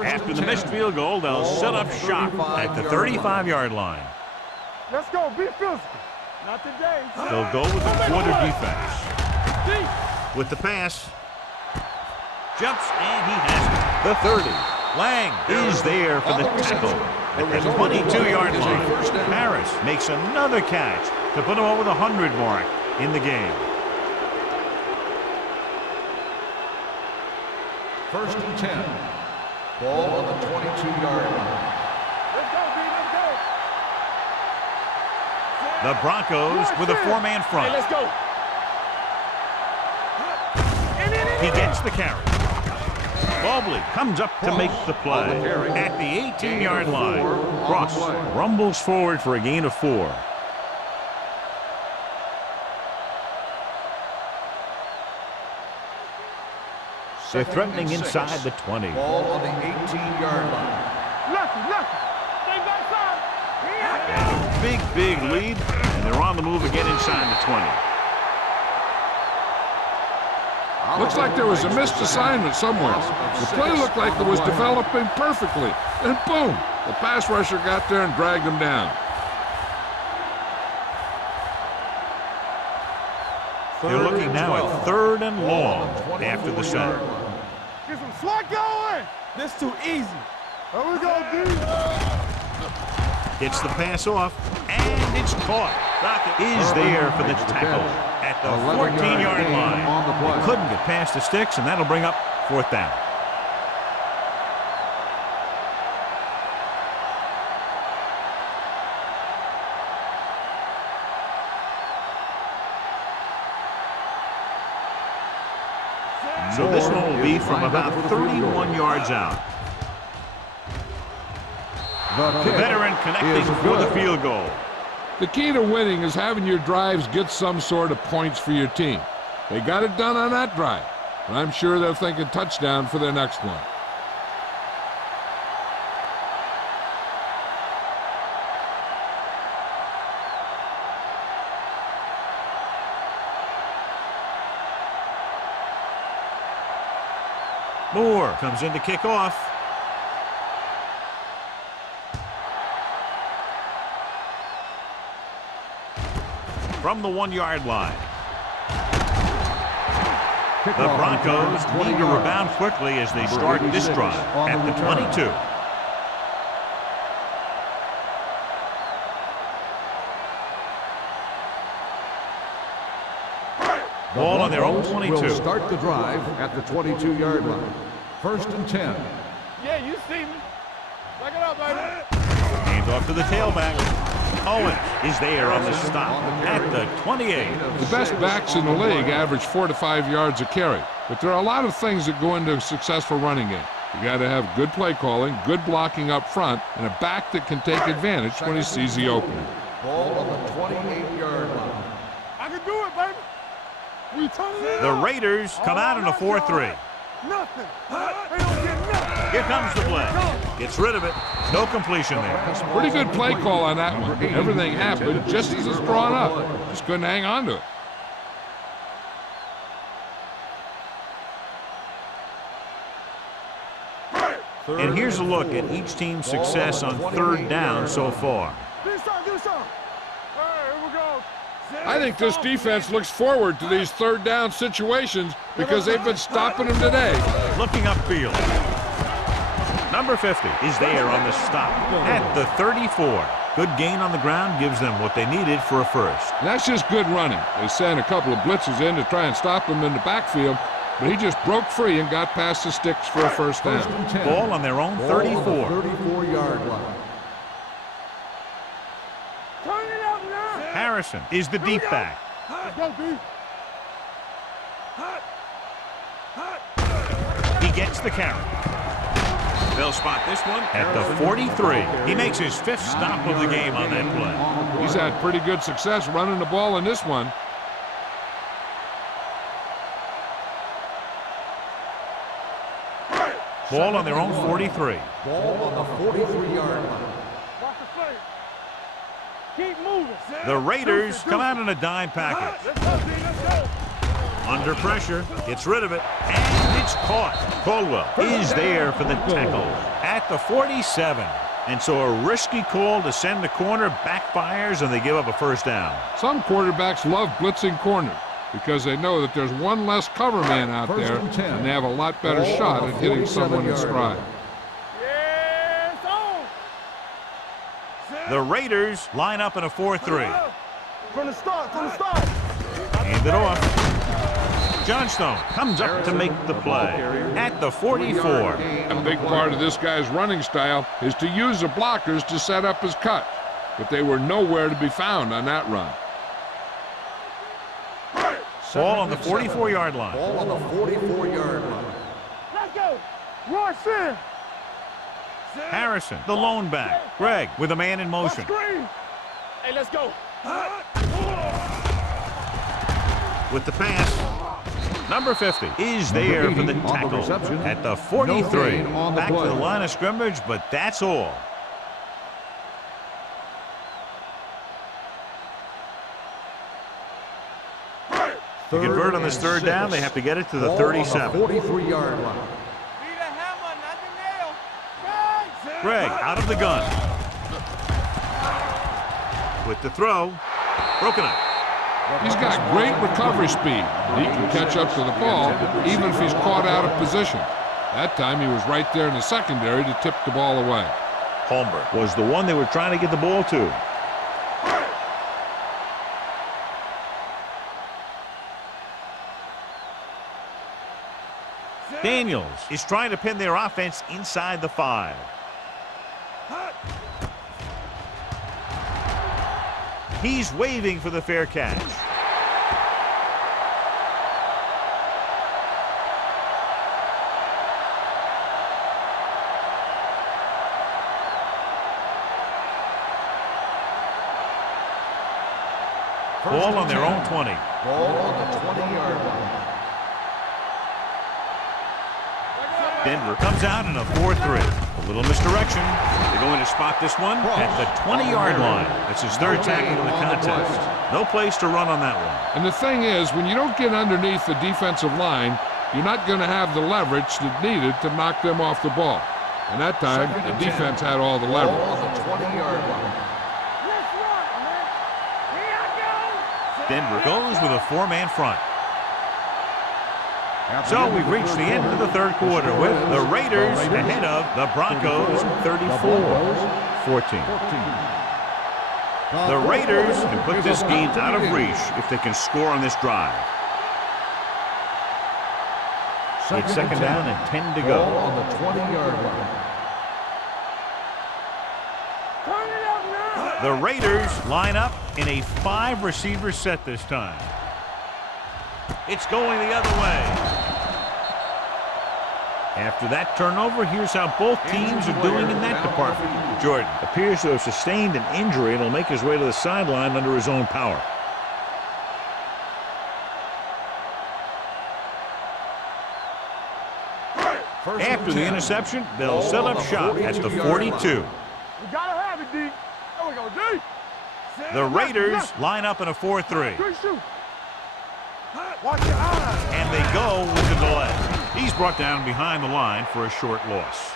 After the missed field goal, they'll set up shop at the 35-yard line. Let's go. Be physical. Not today. They'll go with the quarter defense. With the pass. Jumps, and he has it. The 30. Lang is there for the tackle at the 22-yard line. Harris makes another catch to put him over the 100 mark in the game. First and 10. Ball on the 22-yard line. Let's go, B. Let's go. The Broncos with a 4-man front. Hey, let's go. He gets the carry. Mobley comes up to make the play at the 18-yard line. Cross rumbles forward for a gain of 4. They're threatening inside the 20. Ball on the 18-yard line. Lucky. Stay backside. Big lead, and they're on the move again inside the 20. Looks like there was a missed assignment somewhere. The play looked like it was developing perfectly. And boom, the pass rusher got there and dragged him down. They're looking now at 3rd and long after the sack. Get some slack going. This too easy. Here we go, D. Gets the pass off, and it's caught. Rocket is there for the tackle at the 14-yard line. They couldn't get past the sticks, and that'll bring up 4th down. So this one will be from about 31 yards out. The veteran connecting for the field goal. The key to winning is having your drives get some sort of points for your team. They got it done on that drive, and I'm sure they're thinking touchdown for their next one. Moore comes in to kick off. From the 1-yard line. The Broncos need to rebound quickly as they start this drive at the 22. Ball on their own 22. Will start the drive at the 22-yard line. 1st and 10. Yeah, you see me. Back it up, baby. Hands off to the tailback. Owens is there on the stop at the 28. The best backs in the league average 4 to 5 yards a carry, but there are a lot of things that go into a successful running game. You got to have good play calling, good blocking up front, and a back that can take advantage when he sees the opening. Ball on the 28-yard line. I can do it, baby. We turning it The up. Raiders come out in a 4-3. Nothing. They don't get nothing. Here comes the play. Gets rid of it. No completion there. Pretty good play call on that one. Everything happened just as it's drawn up. Just couldn't hang on to it. And here's a look at each team's success on 3rd down so far. Do something. All right, here we go. I think this defense looks forward to these 3rd down situations because they've been stopping them today. Looking upfield. Number 50 is there on the stop at the 34. Good gain on the ground gives them what they needed for a first. And that's just good running. They sent a couple of blitzes in to try and stop him in the backfield, but he just broke free and got past the sticks for a first down. 1st and 10. Ball on their own 34. 34-yard line. Turn it up now. Harrison is the deep back. Let's go, B. He gets the carry. They'll spot this one at the 43. He makes his 5th stop of the game on that play. He's had pretty good success running the ball in this one. Ball on their own 43. Ball on the 43-yard line. Watch the play. Keep moving. The Raiders come out in a dime package. Let's go, D. Let's go. Under pressure, gets rid of it, and it's caught. Caldwell is there for the tackle at the 47. And so a risky call to send the corner backfires, and they give up a first down. Some quarterbacks love blitzing corners because they know that there's one less cover man out there, and they have a lot better shot at hitting someone in stride. Yeah, it's on. The Raiders line up in a 4-3. From the start. Hand it off. Johnstone comes up to make the play at the 44. A big part of this guy's running style is to use the blockers to set up his cut, but they were nowhere to be found on that run. Ball on the 44-yard line. Ball on the 44-yard line. Let's go. Rush in. Harrison, the lone back. Greg with a man in motion. Screen. Hey, let's go. With the pass. Number 50 is there for the tackle at the 43. Back to the line of scrimmage, but that's all. To convert on this 3rd down, they have to get it to the 37. 43-yard line. Be the hammer, not the nail. Greg out of the gun. With the throw. Broken up. He's got great recovery speed. He can catch up to the ball even if he's caught out of position. That time he was right there in the secondary to tip the ball away. Holmberg was the one they were trying to get the ball to. Daniels is trying to pin their offense inside the 5. He's waving for the fair catch. Ball on their own 20. Ball on the 20-yard line. Denver comes out in a 4-3. A little misdirection. They're going to spot this one at the 20-yard line. That's his third tackle of the contest. No place to run on that one. And the thing is, when you don't get underneath the defensive line, you're not going to have the leverage that's needed to knock them off the ball. And that time, the defense had all the leverage. Ball on the 20-yard line. Denver goes with a 4-man front. So we've reached the end of the third quarter with the Raiders ahead of the Broncos 34-14. The Raiders can put this game out of reach if they can score on this drive. It's second down and 10 to go. Ball on the 20-yard line. The Raiders line up in a 5-receiver set this time. It's going the other way. After that turnover, here's how both teams are doing in that department. Jordan appears to have sustained an injury and will make his way to the sideline under his own power. After the interception, they'll set up shop at the 42. We gotta have it, D. There we go, D. The Raiders line up in a 4-3. Watch your eyes. And they go with the delay. He's brought down behind the line for a short loss.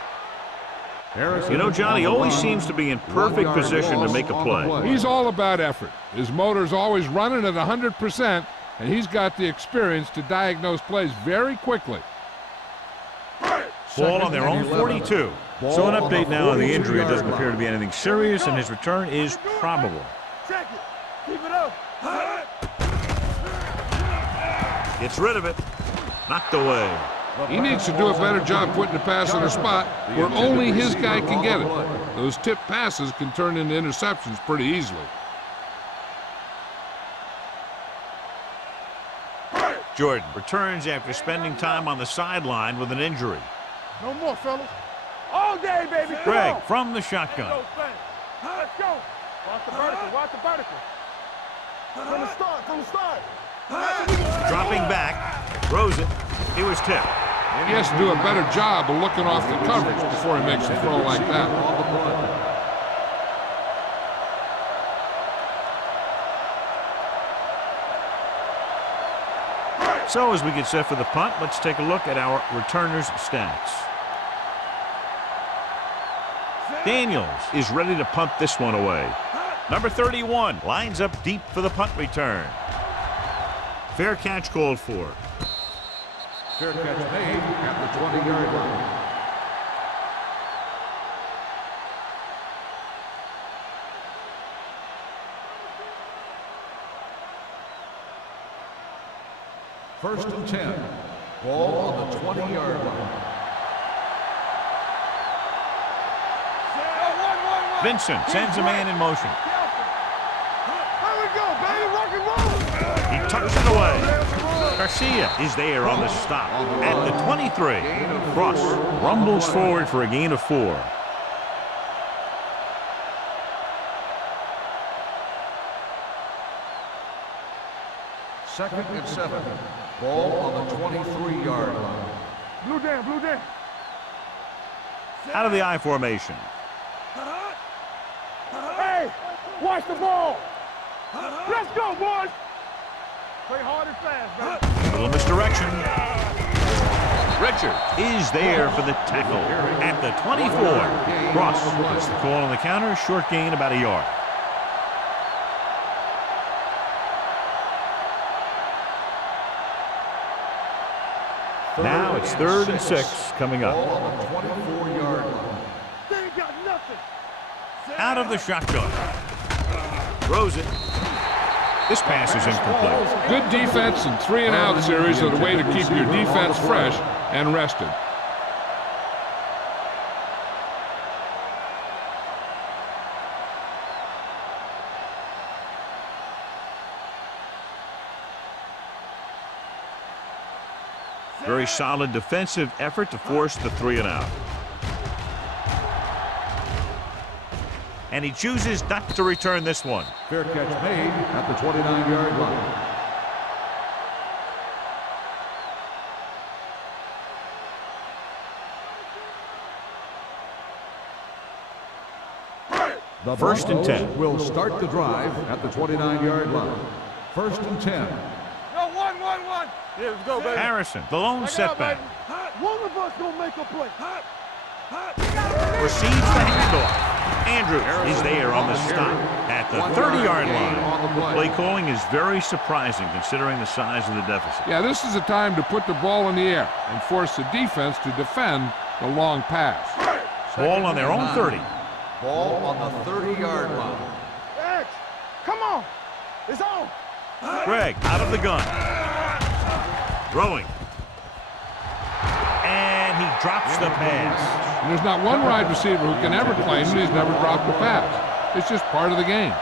You know, Johnny always seems to be in perfect position to make a play. He's all about effort. His motor's always running at 100%, and he's got the experience to diagnose plays very quickly. Ball on their own 42. So an update now on the injury. It doesn't appear to be anything serious, and his return is probable. Check it. Keep it up. Gets rid of it. Knocked away. He needs to do a better job putting the pass in a spot where only his guy can get it. Those tip passes can turn into interceptions pretty easily. Jordan returns after spending time on the sideline with an injury. No more, fellas. All day, baby. Come Greg on. from the shotgun. Let's go. Watch the vertical. Watch the vertical. From the start. From the start. Dropping back. Throws it. He was tipped. He has to do a better job of looking off the coverage before he makes a throw like that. So as we get set for the punt, let's take a look at our returners' stats. Daniels is ready to punt this one away. Number 31 lines up deep for the punt return. Fair catch called for. Fair catch made at the 20-yard line. First and 10. Ball on the 20-yard line. Vincent sends a man in motion. There we go, baby. Rock and roll. He tucks it away. Garcia is there on the stop at the 23. Cross rumbles forward for a gain of 4. Second and 7. Ball on the 23-yard line. Blue down, blue down. Out of the I formation. Hey, watch the ball. Let's go, boys. Play hard and fast, baby. A little misdirection. Richard is there for the tackle at the 24. Cross gets the call on the counter. Short gain about a yard. Now it's 3rd and 6 coming up. Ball on the 24-yard line. They ain't got nothing. Out of the shotgun. Throws it. This pass is incomplete. Good defense and 3-and-out series are the way to keep your defense fresh and rested. Very solid defensive effort to force the 3-and-out. and he chooses not to return this one. Fair catch made at the 29-yard line. The First and 10. will start the drive at the 29-yard line. First and 10. No, one. Yeah, let's go, baby. Harrison, the lone setback. One of us gonna make a play. Receives the handoff. Andrews is there on the stop at the 30-yard line. The play calling is very surprising considering the size of the deficit. Yeah, this is the time to put the ball in the air and force the defense to defend the long pass. Ball on their own 30. Ball on the 30-yard line. X, come on. It's on. Greg out of the gun. Throwing. And he drops the pass. And there's not one wide receiver who can ever claim that he's never dropped a pass. It's just part of the game.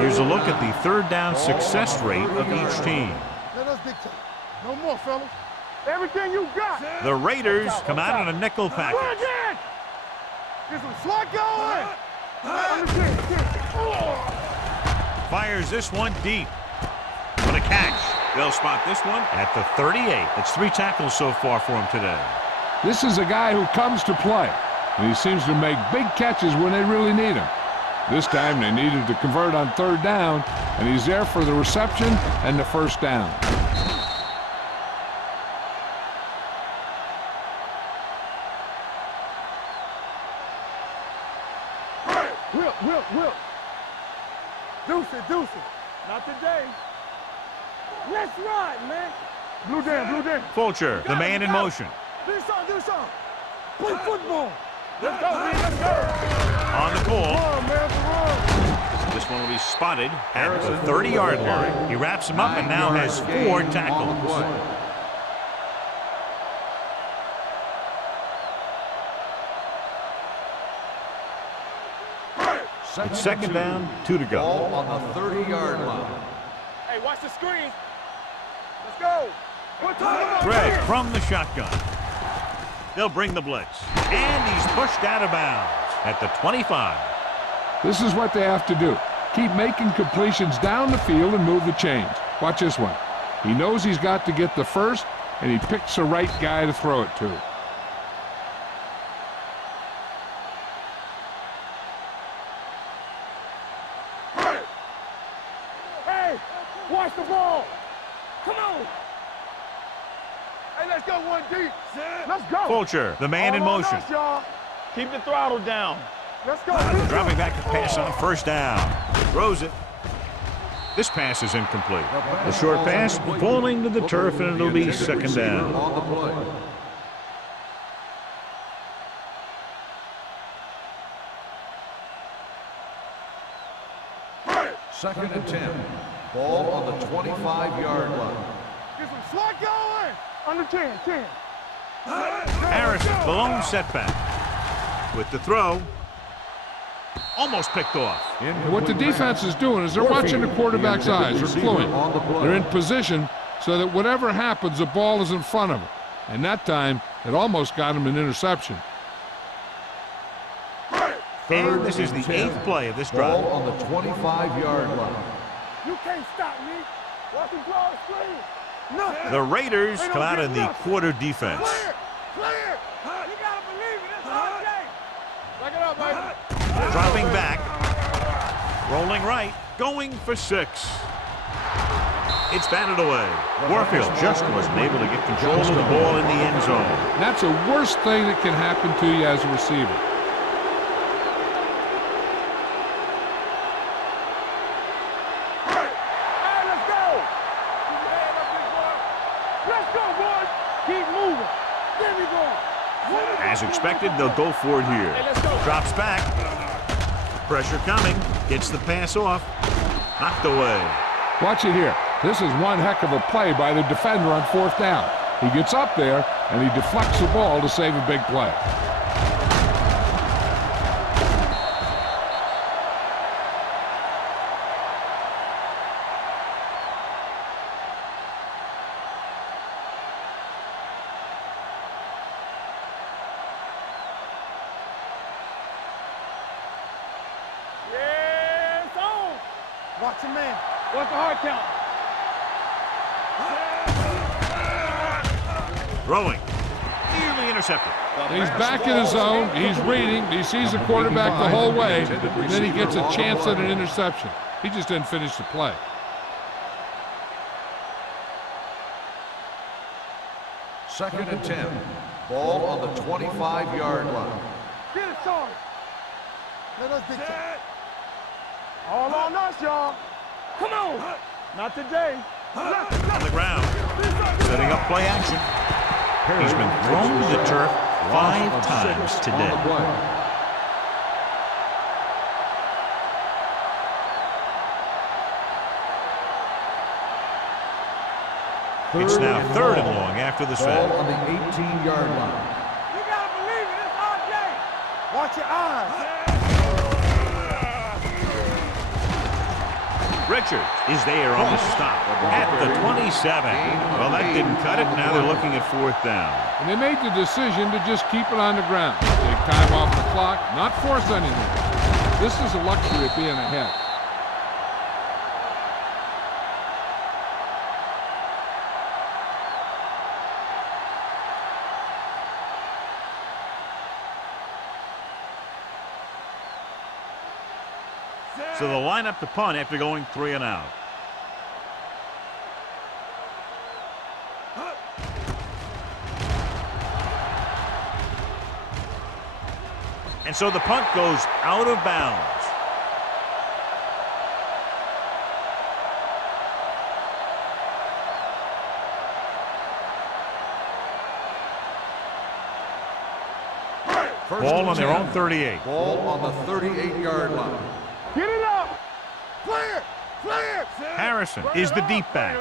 Here's a look at the third down success rate of each team. Let us dictate. No more, fellas. Everything you got. The Raiders come out in a nickel package. Get some slot going. Fires this one deep. What a catch. They'll spot this one at the 38. It's 3 tackles so far for him today. This is a guy who comes to play, and he seems to make big catches when they really need him. This time they needed to convert on third down, and he's there for the reception and the first down. Will. Deuce it. Not today. Let's ride, man. Blue down. Fulcher, the man in motion. Do something. Play football. Let's go, man. Let's go. On the call. Run, man. This one will be spotted at the 30-yard line. He wraps him up and now has 4 tackles. It's second down, 2 to go. Ball on the 30-yard line. Hey, watch the screen. Let's go. Greg from the shotgun. They'll bring the blitz. And he's pushed out of bounds at the 25. This is what they have to do. Keep making completions down the field and move the chains. Watch this one. He knows he's got to get the first, and he picks the right guy to throw it to. Hey, watch the ball. Come on. Hey, let's go one deep. Let's go. Fulcher, the man in motion. Keep the throttle down. Let's go. Dropping back to pass on first down. Throws it. This pass is incomplete. The short pass falling to the turf, and it'll be second down. On the play. Second and 10. Ball on the 25-yard line. Get some slot going. Under 10. Harrison, the lone setback. With the throw. Almost picked off. What the defense is doing is they're watching the quarterback's eyes. They're cluing. They're in position so that whatever happens, the ball is in front of them. And that time, it almost got him an interception. And this is the 8th play of this drive. Ball on the 25-yard line. You can't stop me. Watch him draw a screen. Nothing. The Raiders come out in the quarter defense. Clear. You gotta believe it. It's all day. Back it up, baby. Dropping back. Rolling right. Going for 6. It's batted away. Warfield just wasn't able to get control of the ball in the end zone. That's the worst thing that can happen to you as a receiver. As expected, they'll go for it here. Drops back. Pressure coming. Gets the pass off. Knocked away. Watch it here. This is one heck of a play by the defender on fourth down. He gets up there, and he deflects the ball to save a big play. Watch your man. What's the hard count? Throwing. Nearly intercepted. He's back in his zone. He's reading. He sees the quarterback the whole way. And then he gets a chance at an interception. He just didn't finish the play. Second and 10. Ball on the 25-yard line. Get it, Sarge. Let us dictate. All on us, y'all. Come on. Not today. On the ground. Setting up play action. He's been thrown to the turf 5 times today. It's now 3rd and long after the sack. Ball on the 18-yard line. You gotta believe it. It's our day. Watch your eyes. Richards is there on the stop at the 27. Well, that didn't cut it. Now they're looking at 4th down. And they made the decision to just keep it on the ground. Take time off the clock, not force anything. This is the luxury of being ahead. So they'll line up to punt after going 3 and out. And so the punt goes out of bounds. Ball on their own 38. Ball on the 38-yard line. Get it up. Clear. Clear. Harrison is the deep back.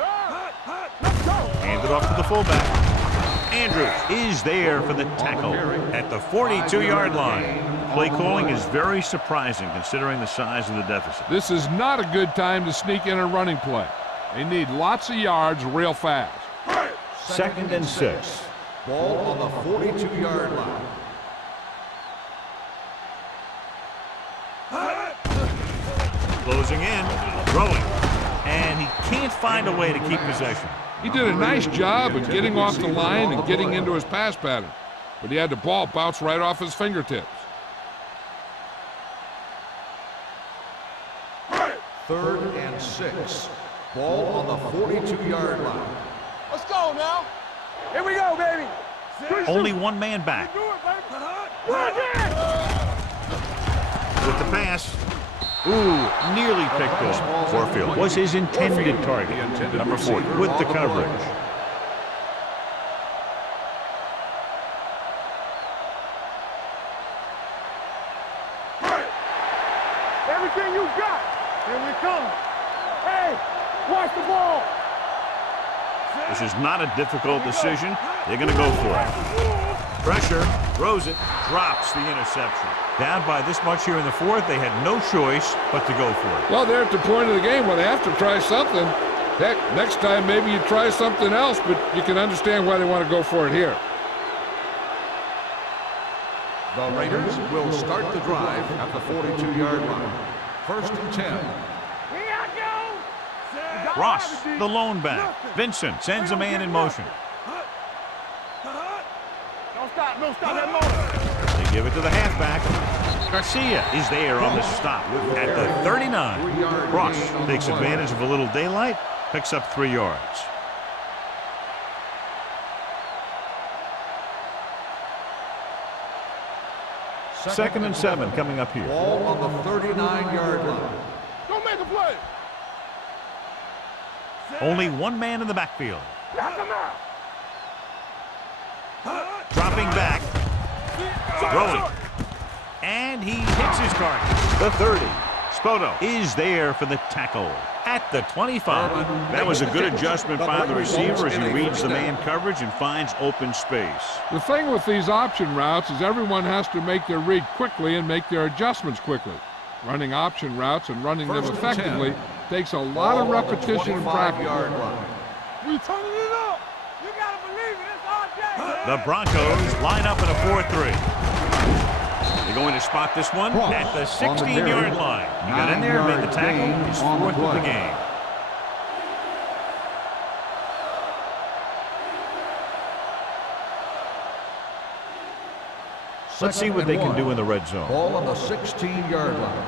Let's go. Handed off to the fullback. Andrews is there for the tackle at the 42-yard line. Play calling is very surprising considering the size of the deficit. This is not a good time to sneak in a running play. They need lots of yards real fast. 2nd and 6. Ball on the 42-yard line. Closing in, throwing, and he can't find a way to keep possession. He did a nice job of getting off the line and getting into his pass pattern, but he had the ball bounce right off his fingertips. 3rd and 6. Ball on the 42-yard line. Let's go now. Here we go, baby. Only one man back. Do it, baby. With the pass. Ooh, nearly picked off. Warfield was his intended target. Number 40 with the coverage. Everything you got. Here we come. Hey, watch the ball. This is not a difficult decision. They're going to go for it. Pressure, throws it, drops the interception. Down by this much here in the 4th, they had no choice but to go for it. Well, they're at the point of the game where they have to try something. Heck, next time maybe you try something else, but you can understand why they want to go for it here. The Raiders will start the drive at the 42-yard line. 1st and 10. Here I go. Ross, the lone back. Vincent sends a man in motion. Don't stop that motor. They give it to the halfback. Garcia is there on the stop at the 39. Ross takes advantage of a little daylight, picks up 3 yards. Second and 7 coming up here. Ball on the 39-yard line. Don't make a play. Only one man in the backfield. Knock him out. Dropping back. Throwing. And he hits his target. The 30. Spoto is there for the tackle at the 25. That was a good adjustment by the receiver as he reads the man coverage and finds open space. The thing with these option routes is everyone has to make their read quickly and make their adjustments quickly. Running option routes and running them effectively takes a lot of repetition and practice. We turning it up. You gotta believe it. It's our day. The Broncos line up in a 4-3. They They're going to spot this one at the 16-yard line. He got in there, made the tackle, his 4th of the game. Let's see what they can do in the red zone. Ball on the 16-yard line.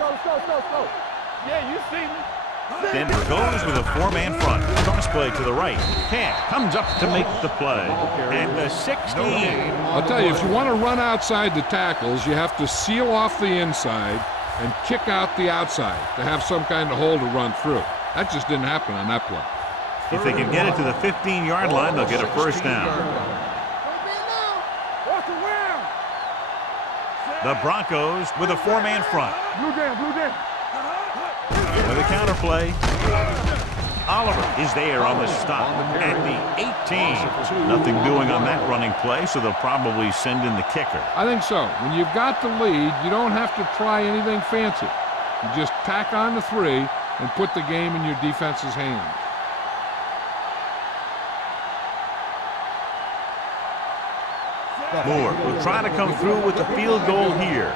Let's go. Yeah, you see me. Denver goes with a 4-man front. Cross play to the right. Camp comes up to make the play. At the 16. I'll tell you, if you want to run outside the tackles, you have to seal off the inside and kick out the outside to have some kind of hole to run through. That just didn't happen on that play. If they can get it to the 15-yard line, they'll get a first down. The Broncos with a 4-man front. Blue jam. With a counter play. Oliver is there on the stop at the 18. Nothing doing on that running play, so they'll probably send in the kicker. I think so. When you've got the lead, you don't have to try anything fancy. You just tack on the 3 and put the game in your defense's hands. Moore will try to come through with the field goal here.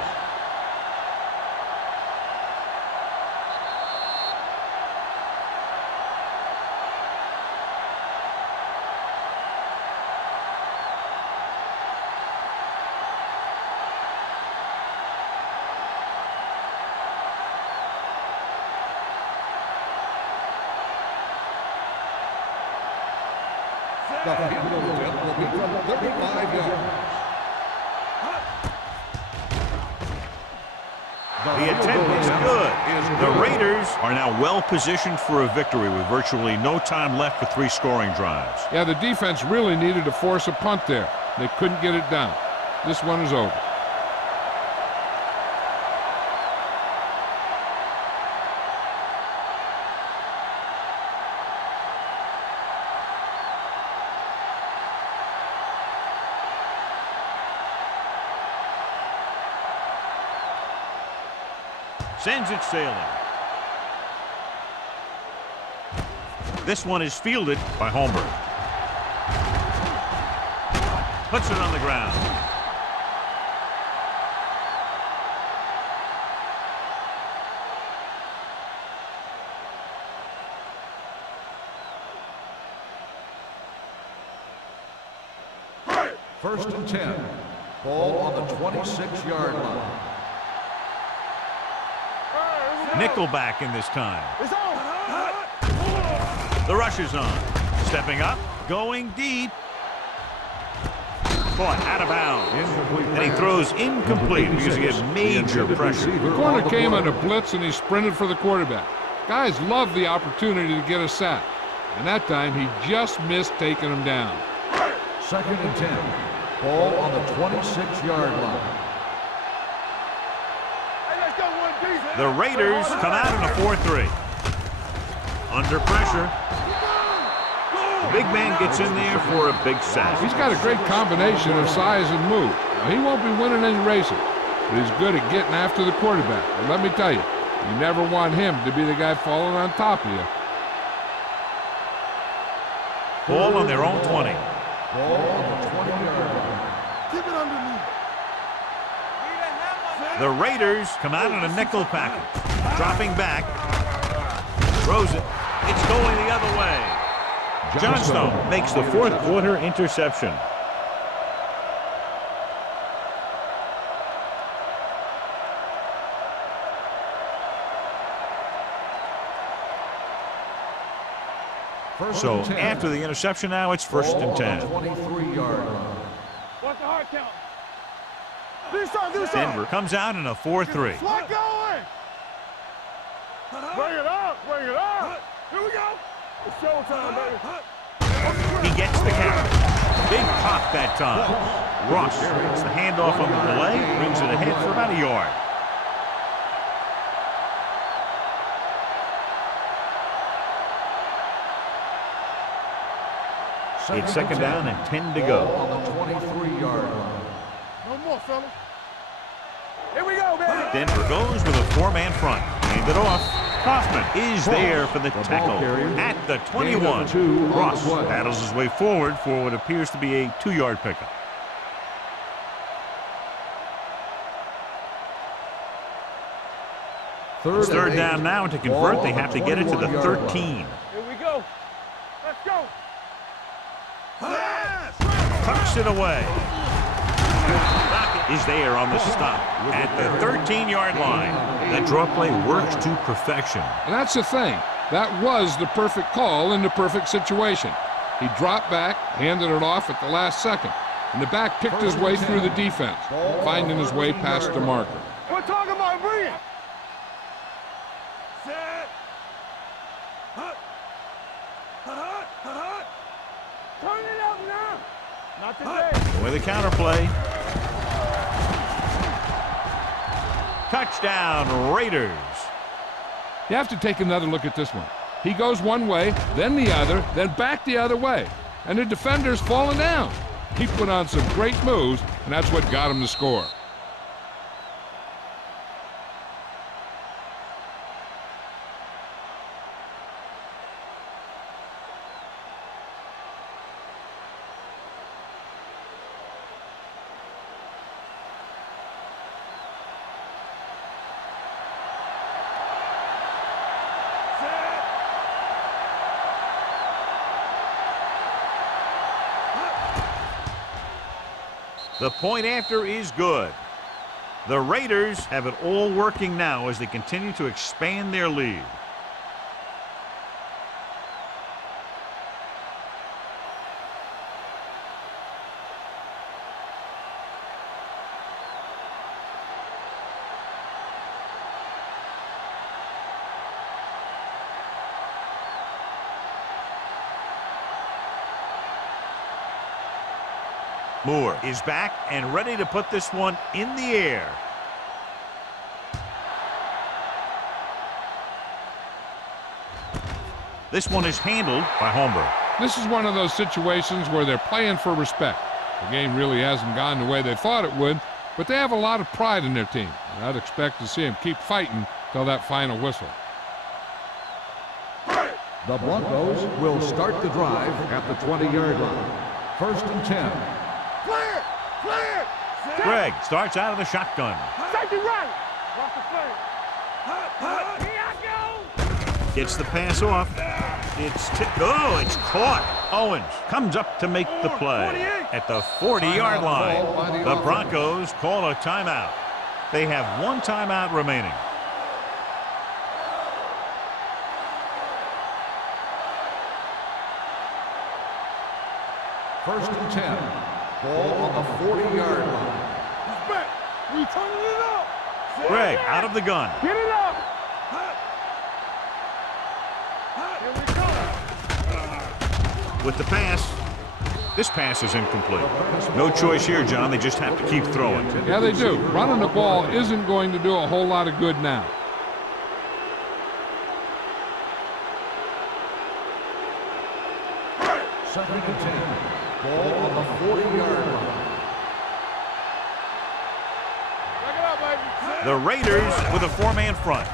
The field goal attempt will be from 35 yards. The attempt is good. The Raiders are now well positioned for a victory with virtually no time left for 3 scoring drives. Yeah, the defense really needed to force a punt there. They couldn't get it done. This one is over. Sends it sailing. This one is fielded by Holmberg. Puts it on the ground. First and 10. Ball on the 26-yard line. Nickelback in this time. It's on. The rush is on. Stepping up, going deep. Caught out of bounds. And he throws incomplete because he had major pressure. The corner came on a blitz and he sprinted for the quarterback. Guys love the opportunity to get a sack. And that time he just missed taking him down. Second and 10. Ball on the 26-yard line. The Raiders come out in a 4-3. Under pressure. The big man gets in there for a big sack. He's got a great combination of size and move. Now, he won't be winning any races, but he's good at getting after the quarterback. And let me tell you, you never want him to be the guy falling on top of you. Ball on their own 20. Ball on the 20-yard line. Keep it underneath. The Raiders come out in a nickel package. Dropping back. Throws it. It's going the other way. Johnstone makes the 4th quarter interception. So after the interception now, it's first and 10. 23-yard line. What's the hard count? Do something. Denver comes out in a 4-3. What going? Bring it up. Here we go. It's showtime, baby. He gets the count. Big pop that time. Ross gets the handoff on the delay, brings it ahead for about a yard. It's second down and 10 to go. On the 23-yard line. No more, fellas. Here we go, baby. Denver goes with a 4-man front. Hand it off. Kaufman is there for the tackle at the 21. Ross battles his way forward for what appears to be a 2-yard pickup. It's third down now, and to convert, they have to get it to the 13. Here we go. Let's go. Tucks it away. Is there on the stop at the 13-yard line. That draw play works to perfection. And that's the thing. That was the perfect call in the perfect situation. He dropped back, handed it off at the last second, and the back picked his way through the defense, finding his way past the marker. We're talking about brilliant. Set. Hut. Hut. Hut. Turn it up now. Not today. With a counterplay. Touchdown, Raiders. You have to take another look at this one. He goes one way, then the other, then back the other way. And the defender's falling down. He put on some great moves, and that's what got him to score. The point after is good. The Raiders have it all working now as they continue to expand their lead. Moore is back and ready to put this one in the air. This one is handled by Homer. This is one of those situations where they're playing for respect. The game really hasn't gone the way they thought it would, but they have a lot of pride in their team. And I'd expect to see them keep fighting till that final whistle. The Broncos will start the drive at the 20-yard line. First and 10. Clear! Clear! Greg starts out of the shotgun. Safety right! Watch the play. Here I go! Gets the pass off. It's caught. Owens comes up to make the play at the 40-yard line. The Broncos call a timeout. They have one timeout remaining. First and 10. Ball on the 40-yard line. He's back. We turning it up. Greg out of the gun. Get it up. Here we go. With the pass. This pass is incomplete. No choice here, John. They just have to keep throwing. Yeah, they do. Running the ball isn't going to do a whole lot of good now. Second and 10. Ball on the 40-yard line. Back it up, baby. The Raiders with a four-man front.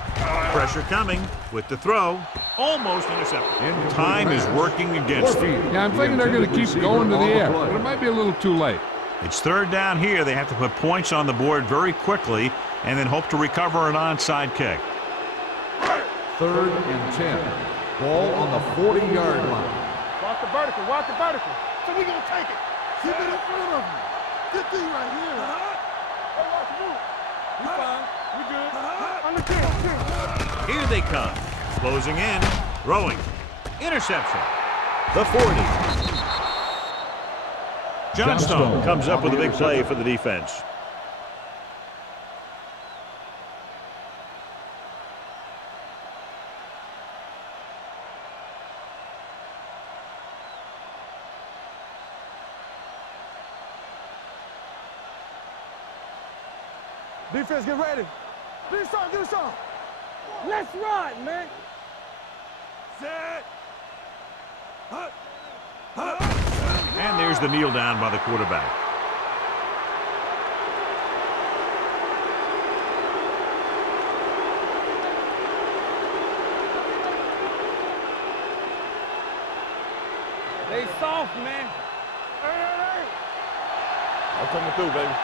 Pressure coming with the throw. Almost intercepted. Time is working against them. Yeah, I'm thinking they're going to keep going to the air, but it might be a little too late. It's third down here. They have to put points on the board very quickly and then hope to recover an onside kick. Third and 10. Ball on the 40-yard line. Watch the vertical. Watch the vertical. So we gonna take it. Keep it in front of you. Good thing right here. Hey, watch the move. We fine. We good. On the 10. Here they come. Closing in. Throwing. Interception. The 40. Johnstone comes up with a big play for the defense. Defense, get ready. Do something, do something. Let's run, man. Set. And there's the kneel down by the quarterback. They soft, man. Hey. I'm coming through, baby.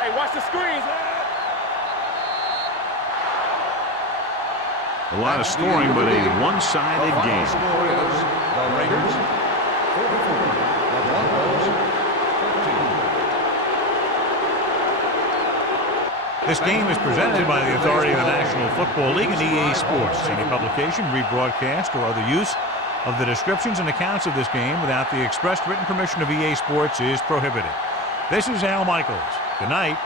Hey, watch the screens. A lot of scoring, but a one-sided The game. score is the Raiders 44, the Broncos 13. This game is presented by the authority of the National Football League and EA Sports. Any publication, rebroadcast, or other use of the descriptions and accounts of this game without the express written permission of EA Sports is prohibited. This is Al Michaels. Good night.